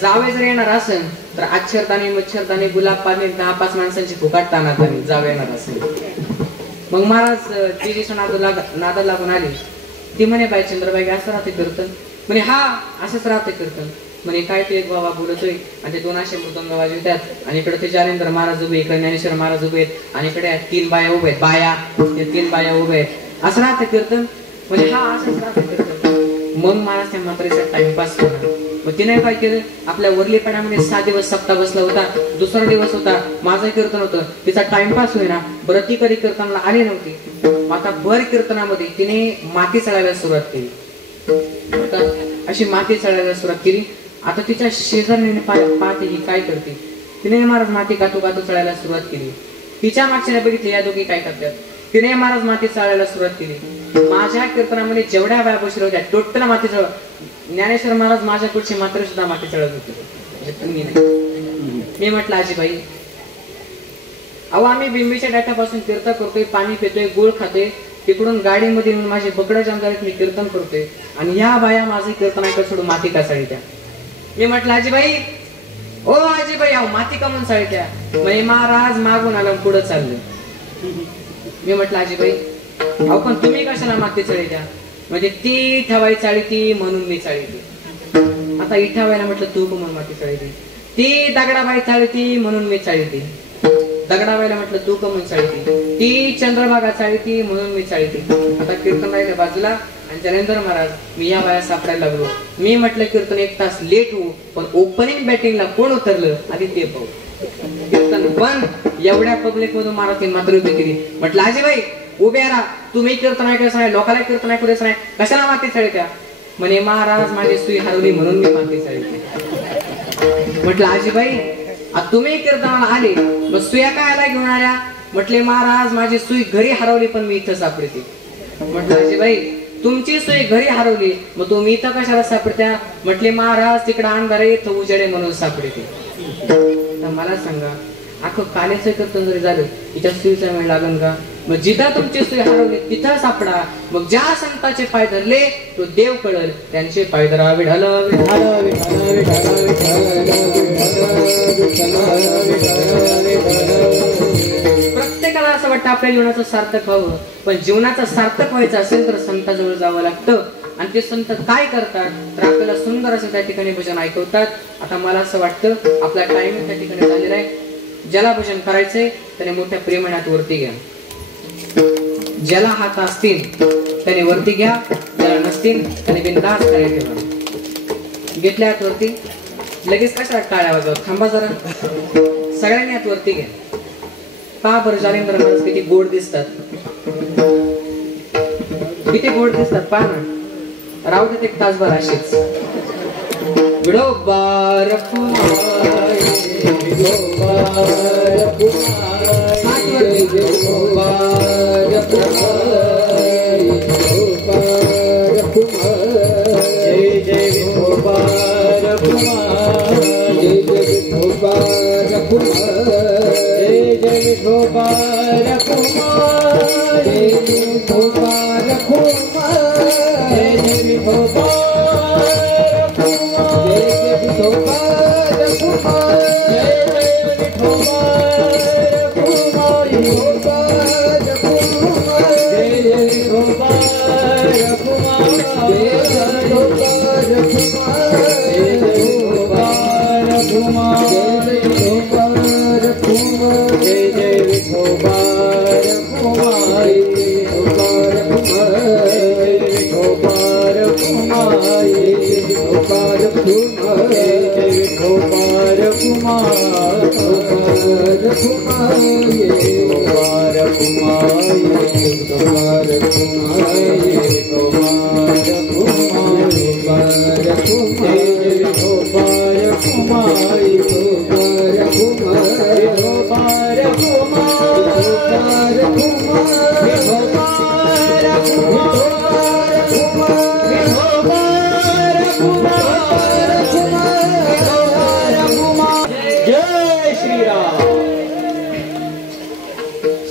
जावे जर येणार असेल तर अक्षरदानी, मच्छरदानी, गुलाब पाणी 10-5 माणसांची फुकाट तानात जावे येणार असेल. मग महाराज जीजीच्या नादा लागून आली. ती म्हणे बाई चंद्रबाई असं राहते कीर्तन? म्हणे हा असंच राहते कीर्तन. म्हणे काय ते एक बाबा बोलतोय आणि ते 2 असे मृदंग वाजवतात आणि इकडे ते जानेंद्र महाराज उभे, इकडे ज्ञानेश्वर महाराज उभे आहेत आणि इकडे 3 बाया उभे आहेत, बाया ते 3 बाया उभे आहेत, असं राहते कीर्तन? म्हणजे हा असंच राहते कीर्तन. मग महाराज त्या म्हातारीचा टाइमपास केला. मग तिने काय केलं, आपल्या वरलीपाड्यामध्ये 6 दिवस सप्ताह बसला होता, दुसरा दिवस होता, माझं कीर्तन होतं, तिचा टाइमपास होईना. बरं ती कधी कीर्तनाला आली नव्हती. आता भर कीर्तनामध्ये तिने माती चढायला सुरुवात केली. अशी माती चढायला सुरुवात केली. आता तिच्या शेजारीने पाहते ही काय करते. तिने महाराज माती कातू कातू चढायला सुरुवात केली. तिच्या मागच्या बघितले या दोघी काय करतात. तिने महाराज माती चाळायला सुरुवात केली. माझ्या कीर्तनामध्ये जेवढ्या बाया बसल्या होत्या टोटल माती चढ. ज्ञानेश्वर महाराज माझ्या पुढची मात्र सुद्धा माती चढत होते, म्हणजे तुम्ही नाही. मी म्हटलं आजीबाई अहो आम्ही बिंबीच्या डाट्यापासून तीर्थ करतोय, पाणी पितोय, गुळ खातोय, तिकडून गाडीमध्ये माझे बकडं जाम झालेत, मी कीर्तन करतोय आणि ह्या बाया माझं कीर्तन ऐकत सोडून माती का साळीत्या. मी म्हटलं आजीबाई, ओ आजीबाई, अहो माती का म्हणून साळीत्या. म्हणजे महाराज मागून आला पुढं चाललं. मी म्हटलं आजीबाई, अहो पण तुम्ही कशाला माती चाळीत्या. म्हणजे ती ठेवाई चाळीती म्हणून मी चाळीती. आता इठावायला म्हटलं तू म्हणून माती चाळीती. ती दगडाबाई चाळीती म्हणून मी चाळीती. दगडाबाईला म्हटलं तू कमून चाळीती. ती चंद्रभागा चाळीती म्हणून मी चाळीती. आता कीर्तन राहिलं बाजूला आणि जलेंद्र महाराज, मी या बाया सापडायला लागलो. मी म्हटलं कीर्तन 1 तास लेट होऊ, पण ओपनिंग बॅटिंगला कोण उतरलं आधी ते पाहू. कीर्तन पण एवढ्या पब्लिक मधून महाराज मात्र उभी केली. म्हटलं आजीबाई उभ्या राहा, तुम्ही कीर्तन ऐकायचं नाही, लोकांना कीर्तन ऐकू द्यायचं नाही, कशाला माती चाळीत्या. म्हणे महाराज माझी सुई हरवली म्हणून मी माती चाळीते. म्हटलं आजीबाई तुम्ही कीर्तनाला आले, मग सुया कायला घेऊन आल्या. म्हटले महाराज माझी सुई घरी हरवली पण मी इथं सापडते. म्हटलं आजीबाई तुमची सुई घरी हरवली, मग तुम्ही इथं कशाला सापडत्या. म्हटले महाराज तिकडे अंधारे इथं उजेडे म्हणून सापडते. तर मला सांगा, अख्खं कालेचं कीर्तन जरी झालं, तिच्या सुईचा वेळ लागन का. मग जिथं तुमची सुई हरवली तिथं सापडा. मग ज्या संताचे पाय धरले तो देव कळल, त्यांचे पाय धरा. विठाल विठाल विठाल विठाल प्रत्येकाला असं वाटतं आपल्या जीवनाचं सार्थक व्हावं, पण जीवनाचं सार्थक व्हायचं असेल तर संताजवळ जावं लागतं. आणि ते संत काय करतात तर आपल्याला सुंदर असं त्या ठिकाणी भजन ऐकवतात. आता मला असं वाटतं आपला टाइम त्या ठिकाणी झालेला आहे. ज्याला भजन करायचंय त्याने मोठ्या प्रेमाने हात वरती घ्या. ज्याला हात असतील त्याने वरती घ्या, ज्याला नसतील त्याने बिनधास्त खाली ठेवा. घेतल्या हात वरती, लगेच कशा टाळ्या वाजवा, थांबा जरा. सगळ्यांनी हात वरती घ्या. पहा बरं जालेंद्र महाराज किती गोड दिसतात, किती गोड दिसतात. पहा ना, राहू देत 1 तासभर अशीच. विडोबा रखुमाई, विडोबा रखुमाई, विडोबा रखुमाई, विडोबा रखुमाई, जय जय विठोबा रखुमाई, जय जय विठोबा रखुमाई, जय जय विठोबा रखुमाई, जय जय विठोबा रखुमाई, जय जय विठोबा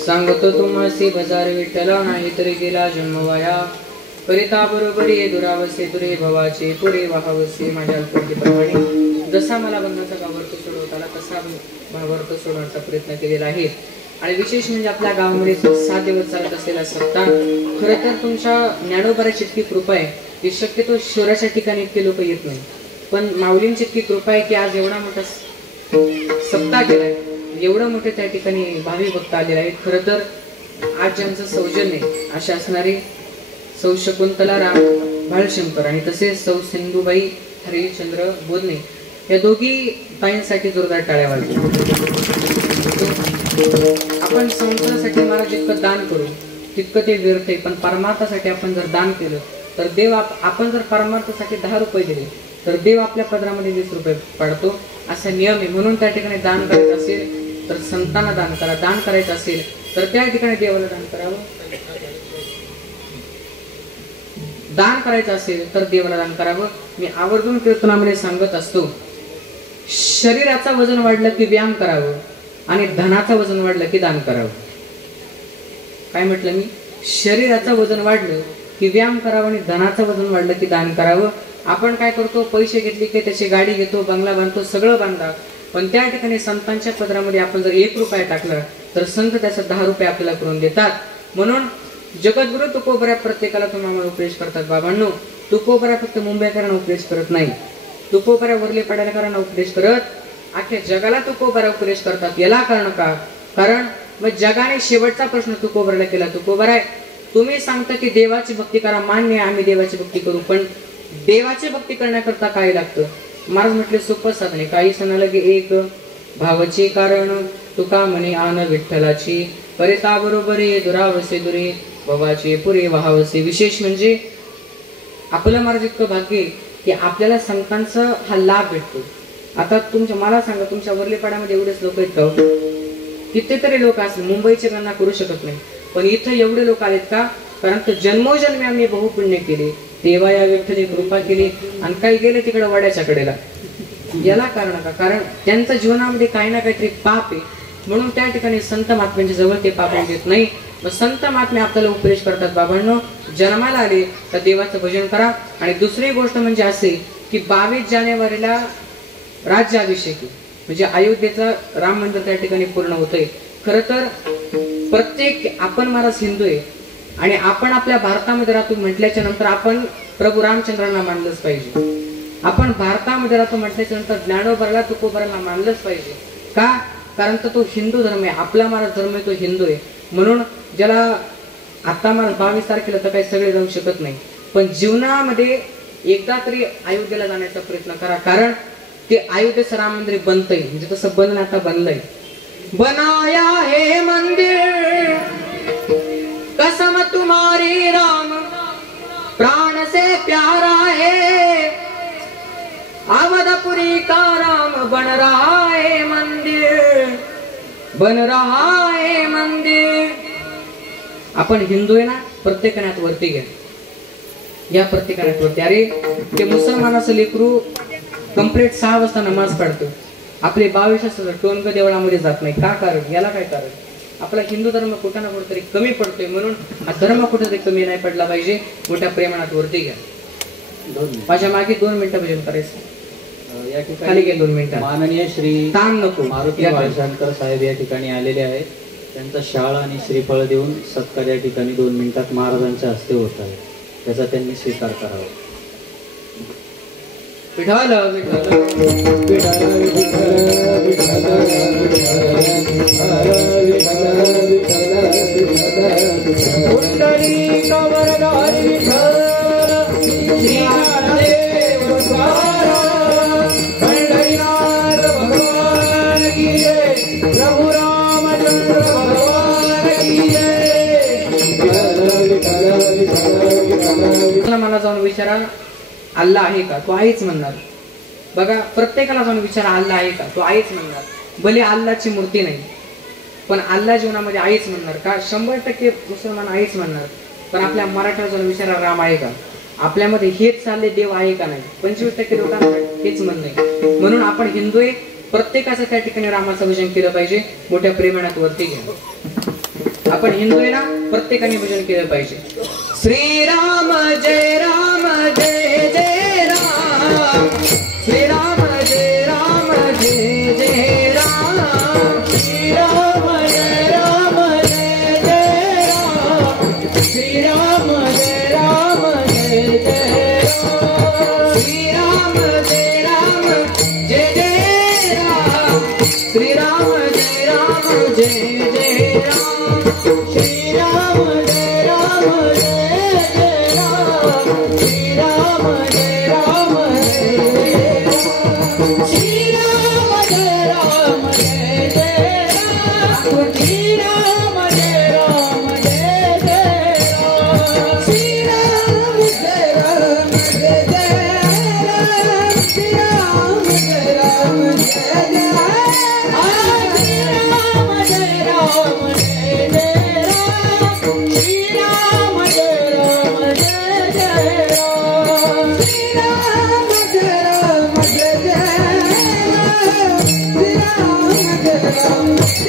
सांगतो तुम्हासी बाजार विठ्ठला, नाही तरी गेला जन्मवाया. करिता बरोबरी दुरावसे तुरे भवाचे, पुरे वाहावसे माझ्या अल्पतेप्रमाणे. जसा मला बंधाचा भावार्थ सोडवता आला तसा भावार्थ सोडवण्याचा प्रयत्न केलेला आहे. आणि विशेष म्हणजे आपल्या गावामध्ये 7 दिवस चालत असलेला सप्ताह, खरं तर तुमच्या ज्ञानोबाराची इतकी कृपा आहे की शक्यतो शहराच्या ठिकाणी इतके लोक येत नाही, पण माऊलींची इतकी कृपा आहे की आज एवढा मोठा सप्ताह केलाय, एवढं मोठे त्या ठिकाणी भावी भक्त आलेले आहेत. खरं तर आज ज्यांचं सौजन्य अशा असणारे सौ शकुंतला राम भालशंकर आणि तसेच सौ सिंधुबाई हरिचंद्र बोधने या दोघी ताईंसाठी जोरदार टाळ्या वाजल्या. आपण संसारासाठी महाराज जितकं दान करू तितकं ते व्यर्थ आहे, पण परमार्थासाठी आपण जर दान केलं तर देव आपण जर परमार्थासाठी 10 रुपये दिले तर देव आपल्या पदरामध्ये 20 रुपये पाडतो, असा नियम आहे. म्हणून त्या ठिकाणी दान करायचं असेल तर संतांना दान करा, दान करायचं असेल तर त्या ठिकाणी देवाला दान करावं, दान करायचं असेल तर देवाला दान करावं. मी आवर्जून कीर्तनामध्ये सांगत असतो, शरीराचं वजन वाढलं की व्यायाम करावं, आणि धनाचं वजन वाढलं की दान करावं. काय म्हटलं मी? शरीराचं वजन वाढलं की व्यायाम करावं आणि धनाचं वजन वाढलं की दान करावं. आपण काय करतो? पैसे घेतले की त्याची गाडी घेतो, बंगला बांधतो, सगळं बांधता. पण त्या ठिकाणी संतांच्या पदरामध्ये आपण जर 1 रुपया टाकला तर संत त्याचा 10 रुपये आपल्याला करून देतात. म्हणून जगद्गुरु तुकोबऱ्या प्रत्येकाला तुम्ही आम्हाला उपदेश करतात. बाबांनो, तुकोबऱ्या फक्त मुंबईकरांना उपदेश करत नाही, तुकोबऱ्या वरले पाड्याकरांना उपदेश करत अख्ख्या जगाला तुकोबऱ्या उपदेश करतात. याला कारण का? कारण मग जगाने शेवटचा प्रश्न तुकोबऱ्याला केला, तुकोबराय तुम्ही सांगता की देवाची भक्ती करा, मान्य आहे आम्ही देवाची भक्ती करू, पण देवाची भक्ती करण्याकरता काय लागतं? महाराज म्हटले सोपं साधने. काही सणाला की एक भावाचे कारण तुका म्हणे आन विठ्ठलाची करिता बरोबरे दुरावसे दुरे भवाचे पुरे वाहावसे. विशेष म्हणजे आपलं महाराज इतकं भाग्य की आपल्याला संतांचा हा लाभ भेटतो. आता तुमच्या मला सांगा, तुमच्या वरलेपाड्यामध्ये एवढेच लोक आहेत का? कितीतरी लोक असतील, मुंबईची गणना करू शकत नाही, पण इथं एवढे लोक आलेत का? कारण तर जन्मोजन्मी आम्ही बहुपुण्य केले, तेव्हा या व्यक्तीने कृपा केली आणि काही गेले तिकडे वड्याच्या कडेला. याला कारण का? कारण त्यांच्या जीवनामध्ये काही ना काहीतरी पाप आहे, म्हणून त्या ठिकाणी संत महात्म्यांच्या जवळ ते पाप येत नाही. मग संत महात्मे आपल्याला उपदेश करतात, बाबांनो जन्माला आले तर देवाचं भजन करा. आणि दुसरी गोष्ट म्हणजे असे की 22 जानेवारीला राज्याभिषेक म्हणजे अयोध्येचं राम मंदिर त्या ठिकाणी पूर्ण होतंय. खरं तर प्रत्येक आपण महाराज हिंदू आहे आणि आपण आपल्या भारतामध्ये राहतो म्हटल्याच्या नंतर आपण प्रभू रामचंद्रांना मानलंच पाहिजे. आपण भारतामध्ये राहतो म्हटल्याच्या नंतर ज्ञानोबराला तुकोबराला मानलंच पाहिजे. का? कारण तर तो हिंदू धर्म आहे, आपला महाराज धर्म आहे तो हिंदू आहे. म्हणून ज्याला आता महाराज 22 तारखेला तर काही सगळे जाऊ शकत नाही, पण जीवनामध्ये एकदा तरी अयोध्येला जाण्याचा प्रयत्न करा. कारण ते अयोध्येचं राम मंदिर बनतंय, म्हणजे तसं बनलं आता बनलंय. बनाया हे मंदिर कसम तुम्हारी राम प्राण से प्यारा है अवधपुरी का राम बन रहा है मंदिर, बन रहा है मंदिर. आपण हिंदू आहे ना, प्रत्येकाने हात वरती घ्या, या प्रत्येकाने हात वरती. अरे ते मुसलमानाचं लेकरू कंप्लीट 6 वाजता नमाज पडतो, आपले 22 टोनग देवळामध्ये जात नाही. का कारण? याला काय कारण? आपला हिंदू धर्म कुठं ना कुठेतरी कमी पडतोय, म्हणून हा धर्म कुठेतरी कमी नाही पडला पाहिजे. मोठ्या प्रेमात वरती घ्या. माझ्या मागे 2 मिनिटं भजन करायचं. या ठिकाणी खाली घ्या 2 मिनिटं. माननीय श्री ताण नको. मारुती वाळशांकर साहेब या ठिकाणी आलेले आहेत. त्यांचा शाळ आणि श्रीफळ देऊन सत्कार या ठिकाणी 2 मिनिटात महाराजांच्या हस्ते होत आहे, त्याचा त्यांनी स्वीकार करावा. विठ्ठल मला जाऊन विचारा अल्ला आहे का? तो आहेच म्हणणार. बघा, प्रत्येकाला जाऊन विचारा अल्ला आहे का? तो आहेच म्हणणार. भले अल्लाची मूर्ती नाही, पण अल्ला जीवनामध्ये आहेच म्हणणार. का? 100% मुसलमान आहेच म्हणणार. पण आपल्या मराठा जाऊन विचारा राम आहे का? आपल्यामध्ये हेच चालले, देव आहे का नाही? 25% लोकांना हेच म्हणणं आहे. म्हणून आपण हिंदू आहे, प्रत्येकाचं त्या ठिकाणी रामाचं भजन केलं पाहिजे. मोठ्या प्रेमात वरती घ्या. आपण हिंदू आहे ना, प्रत्येकाने भजन केलं पाहिजे. श्रीराम जय राम जय जय राम, श्रीराम जय राम जय जय राम, श्रीराम जय राम जय जय राम, श्रीराम जय राम जय जय राम, श्रीराम जय राम जय जय राम, श्रीराम जय राम जय जय राम, श्रीराम जय राम Ram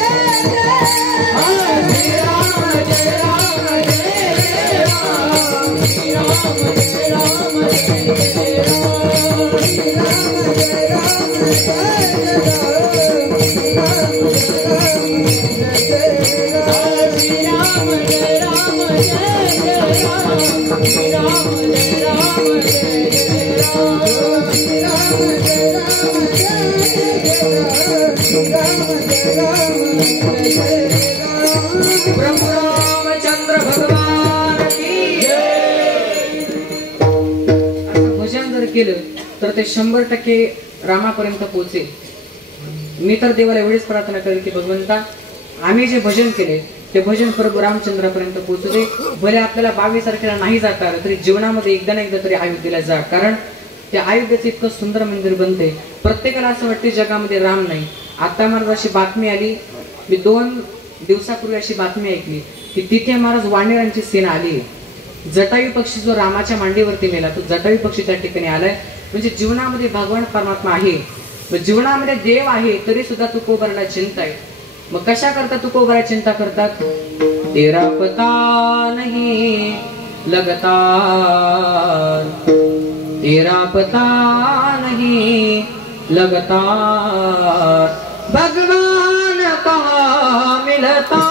प्रभु रामचंद्र भगवान की जय. असं भजन जर केलं तर ते 100% रामापर्यंत पोहोचेल. मी तर देवाला एवढीच प्रार्थना करेल की भगवंता आम्ही जे भजन केले ते भजन प्रभू रामचंद्रापर्यंत पोहोचू दे. भले आपल्याला 22 तारखेला नाही जाता आलं तरी जीवनामध्ये एकदा ना एकदा तरी अयोध्येला जा. कारण त्या अयोध्येचं इतकं सुंदर मंदिर बनते. प्रत्येकाला असं वाटते जगामध्ये राम नाही. आता मला अशी बातमी आली, मी 2 दिवसापूर्वी अशी बातमी ऐकली की तिथे महाराज वानेरांची सेना आली. जटायू पक्षी जो रामाच्या मांडीवरती मेला तो जटायू पक्षी त्या ठिकाणी आलाय. म्हणजे जीवनामध्ये भगवान परमात्मा आहे, जीवनामध्ये देव आहे, तरी सुद्धा तुकोबराला चिंता आहे. मग कशा करता तुकोबरा चिंता करतात? तेरा पता नहीं लगता, तेरा पता नहीं लगता, भगवान कहाँ मिलता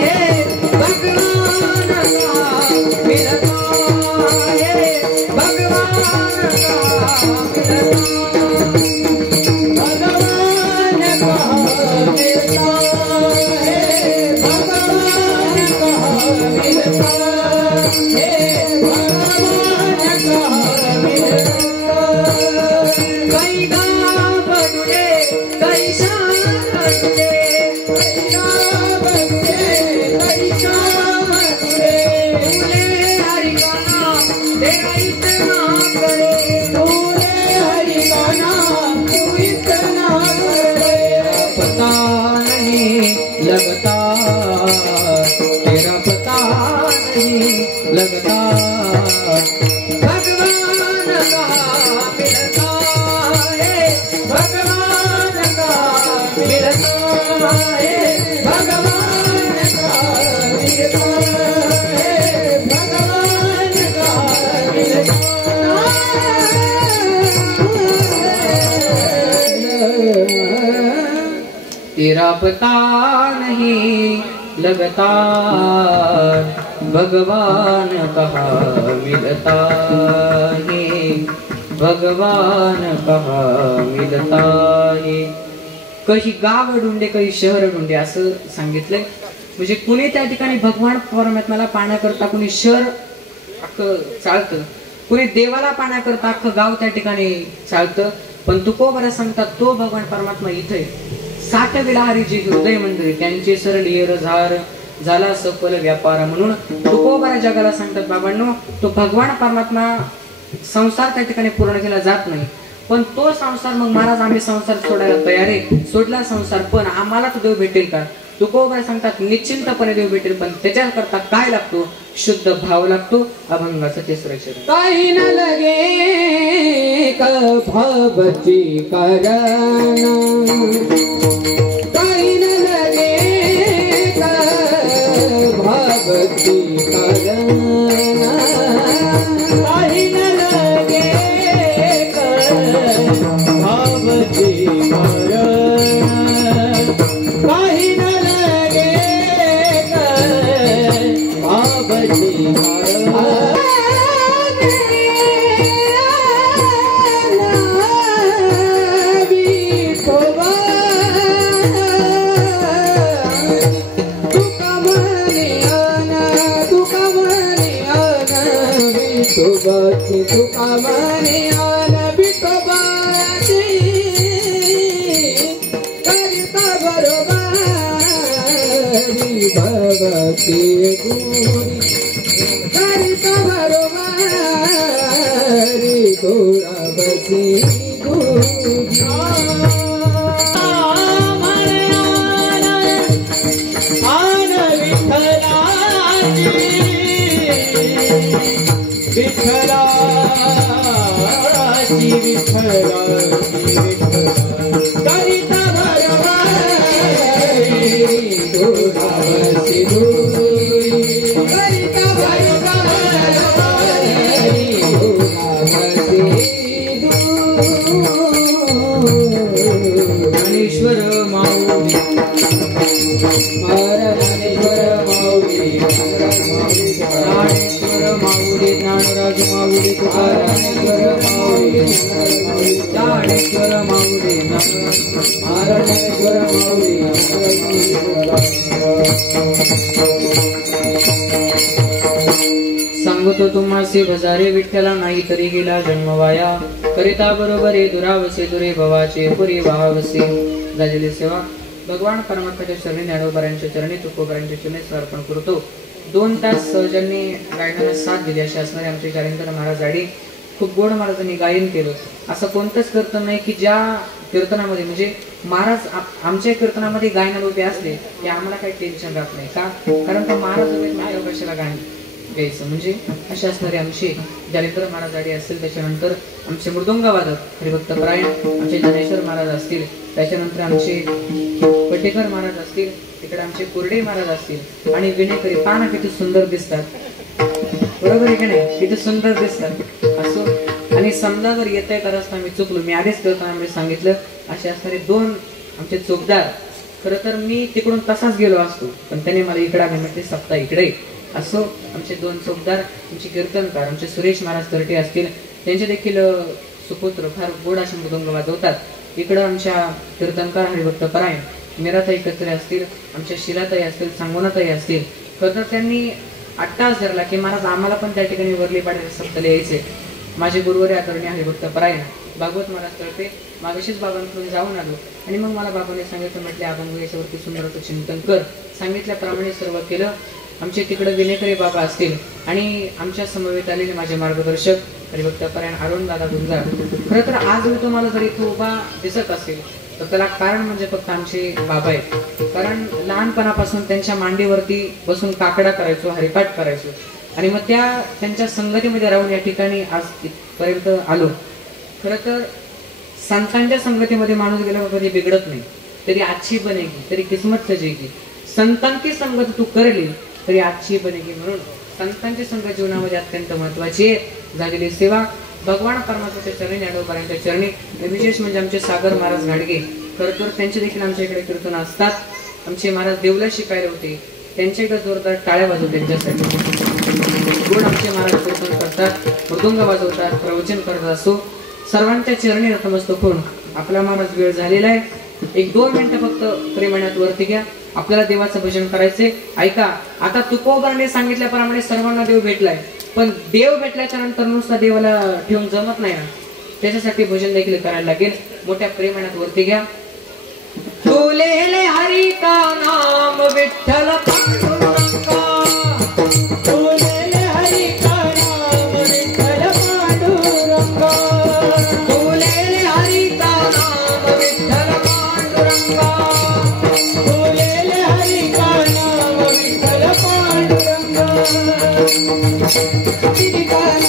है, भगवान कहाँ मिलता है, भगवान कहाँ मिलता, भगवान कहाँ मिलता है, भगवान कहाँ मिलता है, भगवान कहाँ मिलता. कई गाँव बदले कई शाम बदले, कई गाँव बदले कई शाम बदले, तूने हरि का नाम तेरा इतना करे, तूने हरि का नाम तू इतना करे. पता नहीं लगता, तेरा पता नहीं लगता, भगवान कहाँ मिलता है, भगवान कहाँ मिलता है, भगवान कहाँ मिलता है, भगवान कहाँ मिलता. तेरा पता नहीं लगता, भगवान कहाँ मिलता है, भगवान कहाँ मिलता है. काही गाव ढूंढे काही शहर ढूंढे असं सांगितलंय. म्हणजे कुणी त्या ठिकाणी भगवान परमात्म्याला पाहण्याकरता कुणी शहर अख्खं चालतं, कुणी देवाला पाहण्याकरता अख्खं गाव त्या ठिकाणी चालतं. पण तुकोबरा सांगतात तो भगवान परमात्मा इथे 60 विलाहारीची हृदय मंदिर त्यांचे सरळ येर झार झाला सफल व्यापार. म्हणून तुकोबरा जगाला सांगतात बाबांनो तो भगवान परमात्मा संसार त्या ठिकाणी पूर्ण केला जात नाही. पण तो संसार मग महाराज आम्ही संसार सोडायला तयार आहे, सोडला संसार पण आम्हाला तो देव भेटेल का? तुकोबरा सांगतात निश्चिंतपणे देव भेटेल, पण त्याच्याकरता काय लागतो? शुद्ध भाव लागतो. अभंगाचं 3रं चरण. काही न लगे भवची करण, काही न लगे भवची करण, काही न लगे भवची करण, काही न लगे भवची करण. तुबाची तुका म्हणे आन बिटोबाची, करिता बरोबारी भगवती गुरी, करिता बरोबारी गुरावती गुरी. आन विठ्ठलाची, विठ्ठलाची विठ्ठलाची करिता भरवारी दुरावती दुरी, करिता भरवारी दुरावती दुरी. ज्ञानेश्वर माऊली ज्ञानेश्वर माऊली ज्ञानराज माऊली ज्ञानेश्वर माऊली ज्ञानेश्वर माऊली ज्ञानेश्वर माऊली सांगतो तुम्हासी भजारे विठ्ठला नाही तरी गेला जन्मवाया करिता बरोबरे दुरावसे दुरे भवाचे पुरी वाहावसे झालेली सेवा भगवान परमात्म्याच्या चरणी ज्ञानोबारांच्या चरणी तुकोबारांच्या चरणी समर्पण करतो 2 तास ज्यांनी गायनाला साथ दिली असे असणारे आमचे जालिंदर महाराज आडी खूप गोड महाराजांनी गायन केलं असं कोणतंच कीर्तन नाही की ज्या कीर्तनामध्ये म्हणजे महाराज आमच्या कीर्तनामध्ये गायनाला उभे असले की आम्हाला काही टेन्शन राहत नाही का कारण तो महाराज उभे माझ्या कशाला गायन गायचं म्हणजे असे असणारे आमचे जालिंदर महाराज आडी असतील त्याच्यानंतर आमचे मृदुंगवादक हरिभक्त परायण आमचे ज्ञानेश्वर महाराज असतील त्याच्यानंतर आमचे पटेकर महाराज असतील तिकडे आमचे कोरडे महाराज असतील आणि विनेकरी पाना किती सुंदर दिसतात बरोबर आहे की नाही किती सुंदर दिसतात असो आणि समजा जर येत आहे तर असताना मी चुकलो मी आधीच करताना सांगितलं असे असणारे 2 आमचे चोपदार खरं तर मी तिकडून तसाच गेलो असतो पण त्याने मला इकडे आले म्हटले सप्ताह इकडे असो आमचे 2 चोपदार आमचे कीर्तनकार आमचे सुरेश महाराज तरटे असतील त्यांचे देखील सुपुत्र फार गोड असे मृदंग वाजवतात इकडं आमच्या कीर्तनकार हरिभक्त परायण मीराताई कचरे असतील आमच्या शिलाताई असतील सांगोनाताई असतील खरं तर त्यांनी अट्टास धरला की महाराज आम्हाला पण त्या ठिकाणी वरली पाड्याच्या सप्ताला यायचे माझे गुरुवारी आदरणीय हरिभक्त परायण भागवत महाराज तर्फे मागाशीच बाबांकडून जाऊन आलो आणि मग मला बाबांनी सांगितलं म्हटले आपण याच्यावरती सुंदर असं चिंतन कर सांगितल्याप्रमाणे सर्व केलं आमचे तिकडे विनेकरे बाबा असतील आणि आमच्या समवेत आलेले माझे मार्गदर्शक हरिभक्त परायण अरुण दादा गुंजार खरं तर आज मी तुम्हाला जर इथं उभा दिसत असेल तर त्याला कारण म्हणजे फक्त आमचे बाबा आहेत कारण लहानपणापासून त्यांच्या मांडीवरती बसून काकडा करायचो हरिपाठ करायचो आणि मग त्यांच्या संगतीमध्ये राहून या ठिकाणी आज इथपर्यंत आलो खरं तर संतांच्या संगतीमध्ये माणूस गेला कधी बिघडत नाही तरी अच्छी बनेगी तरी किस्मत सजेगी संतांची संगत तू करली तरी अच्छी बनेगी म्हणून संतांची संगत जीवनामध्ये अत्यंत महत्वाची झालेली सेवा भगवान परमात्म्याच्या चरणी ज्ञानोबारांच्या चरणी विशेष म्हणजे आमचे सागर महाराज घाडगे खरं तर त्यांचे देखील आमच्या इकडे कीर्तन असतात आमचे महाराज देवला शिकायला होते त्यांच्या इकडे जोरदार टाळ्या वाजवतात त्यांच्यासाठी गोड आमचे महाराज कीर्तन करतात मृदुंग वाजवतात प्रवचन करत असो सर्वांच्या चरणी नतमस्तक होऊन आपला महाराज वेळ झालेला आहे 1-2 मिनिटं फक्त प्रेमाण्यात वरती घ्या आपल्याला देवाचं भजन करायचंय ऐका आता तुकोबाने सांगितल्याप्रमाणे सर्वांना देव भेटलाय पण देव भेटल्याच्या नंतर नुसता देवाला ठेवून जमत नाही ना त्याच्यासाठी भजन देखील करायला लागेल मोठ्या प्रेमाण्यात वरती घ्या तुलेले हरी का नाम विठ्ठल पांडुरंगा तुलेले हरी का नाम विठ्ठल पांडुरंगा तुलेले हरी का नाम विठ्ठल पांडुरंगा तुलेले हरी का नाम विठ्ठल पांडुरंगा हरी का नाम विठ्ठल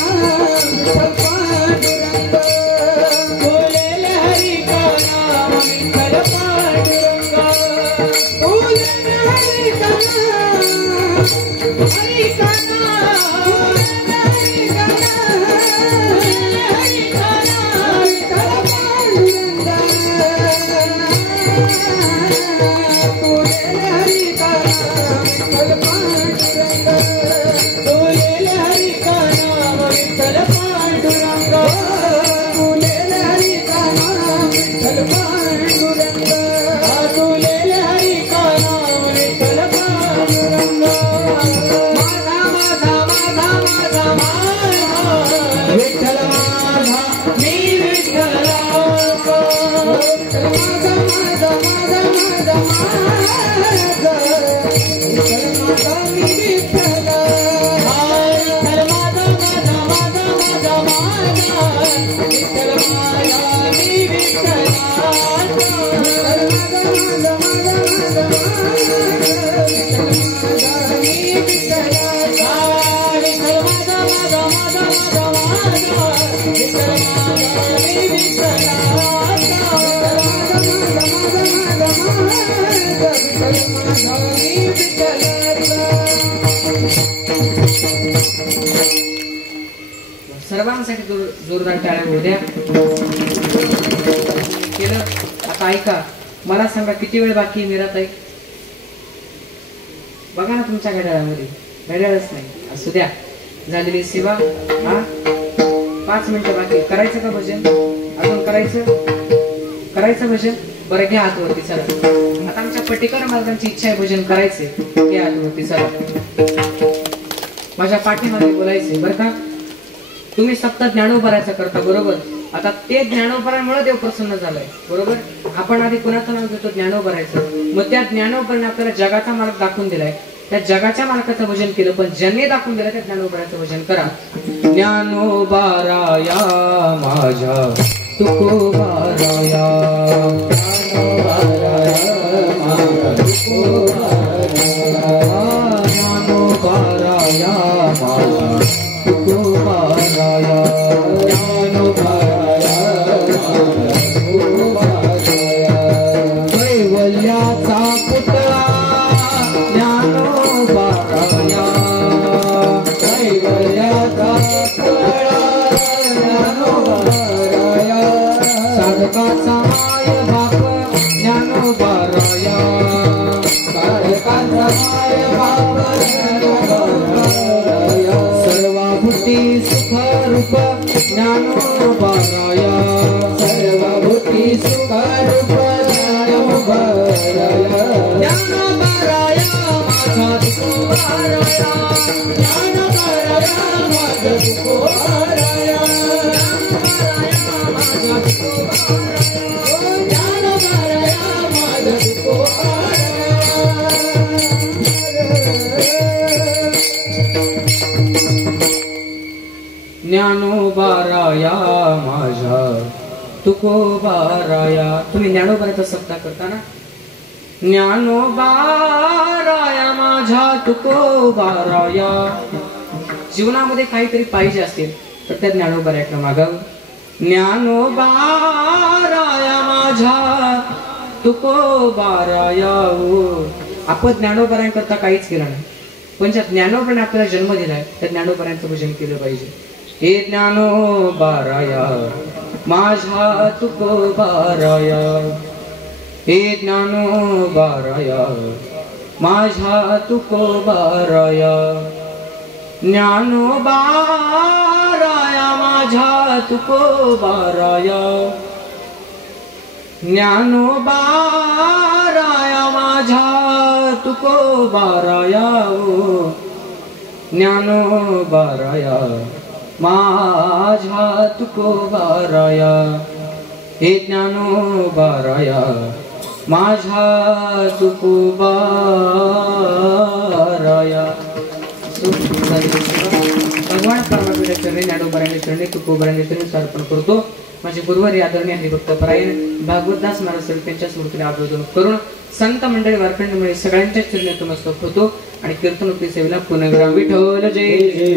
पांडुरंगा तुलेले हरी का नाम विठ्ठल पांडुरंगा तुलेले हरी का सर्वांसाठी जोरदार टाळ्या होऊ द्या केलं आता ऐका मला सांगा किती वेळ बाकी मीराताई बघा ना तुमच्या घड्याळामध्ये, घड्याळच नाही. असू द्या, झालेली सेवा. हा 5 मिनिटं बाकी. करायचं का भजन? अजून करायचं भजन? बरं घ्या हातवरती चला. आता आमच्या पटीकर महाराजांची इच्छा आहे भजन करायचे. घ्या हातवरती चला. माझ्या पाठीमध्ये बोलायचे बरं का. तुम्ही सप्ताह ज्ञानोबारायचा करता बरोबर. आता ते ज्ञानोबारामुळे देव प्रसन्न झालाय बरोबर. आपण आधी कुणाचं नाव घेतो? ज्ञानोबारायचं. मग त्या ज्ञानोबाने आपल्याला जगाचा मार्ग दाखवून दिलाय. त्या जगाच्या मार्गाचं भजन केलं, पण ज्यांनी दाखवून दिलं त्या ज्ञानोबारायचं भजन करा. ज्ञानोबाराया माझ्या तुकोबाराया, ज्ञानोबाराया माझ्या तुकोबाराया, ज्ञानोबाराया माझ्या तुकोबाराया, ज्ञानोबाराया माझ्या तुकोबाराया. कैवल्याचा पुतळा ज्ञानोबाराया, कैवल्याचा पुतळा ज्ञानोबाराया, साधकाचा माय बाप ज्ञानोबाराया, साधकाचा माय बाप ज्ञानोबाराया, सर्वभूती सुखरूप ज्ञानोबाराया, सर्वभूती सुखरूप ज्ञानोबाराया, ज्ञानोबाराया माझा तुकोबाराया, ज्ञानोबाराया माझा तुकोबाराया, ज्ञानोबाराया माझा तुकोबाराया, ज्ञानोबाराया माझा तुकोबाराया. ज्ञानोबाराया माझ्या तुकोबाराया. तुम्ही ज्ञानोबाराचा सप्ताह करता ना. ज्ञानोबाराया माझ्या तुकोबाराया. जीवनामध्ये काहीतरी पाहिजे असेल तर त्या ज्ञानोबारायाकडे मागावं. ज्ञानोबाराया माझ्या तुकोबाराया. आपण ज्ञानोबारायांकरता काहीच केलं नाही, पण ज्या ज्ञानोबाने आपल्याला जन्म दिलाय त्या ज्ञानोबारायांचं भजन केलं पाहिजे. हे ज्ञानोबाराया माझ्या तुकोबाराया, हे ज्ञानोबाराया माझ्या तुकोबाराया, ज्ञानोबाराया माझ्या तुकोबाराया, ज्ञानोबाराया माझ्या तुकोबाराया, ज्ञानोबाराया माझ्या तुकोबाराया, हे ज्ञानोबाराया माझ्या तुकोबाराया. भगवान परमात्म्याच्या चरणी ज्ञानोबारायांच्या चरणी तुकोबारायांच्या चरणी समर्पण करतो. माझे गुरुवारी आदरणीय हरिभक्त परायण भागवतदास महाराज त्यांच्या स्मृतीने अभिवादन करून संत मंडळी वारकरी मंडळी सगळ्यांच्या चरणी नतमस्तक होतो आणि कीर्तनोक्ती सेवेला पुनर्विराम. विठ्ठल जय जय.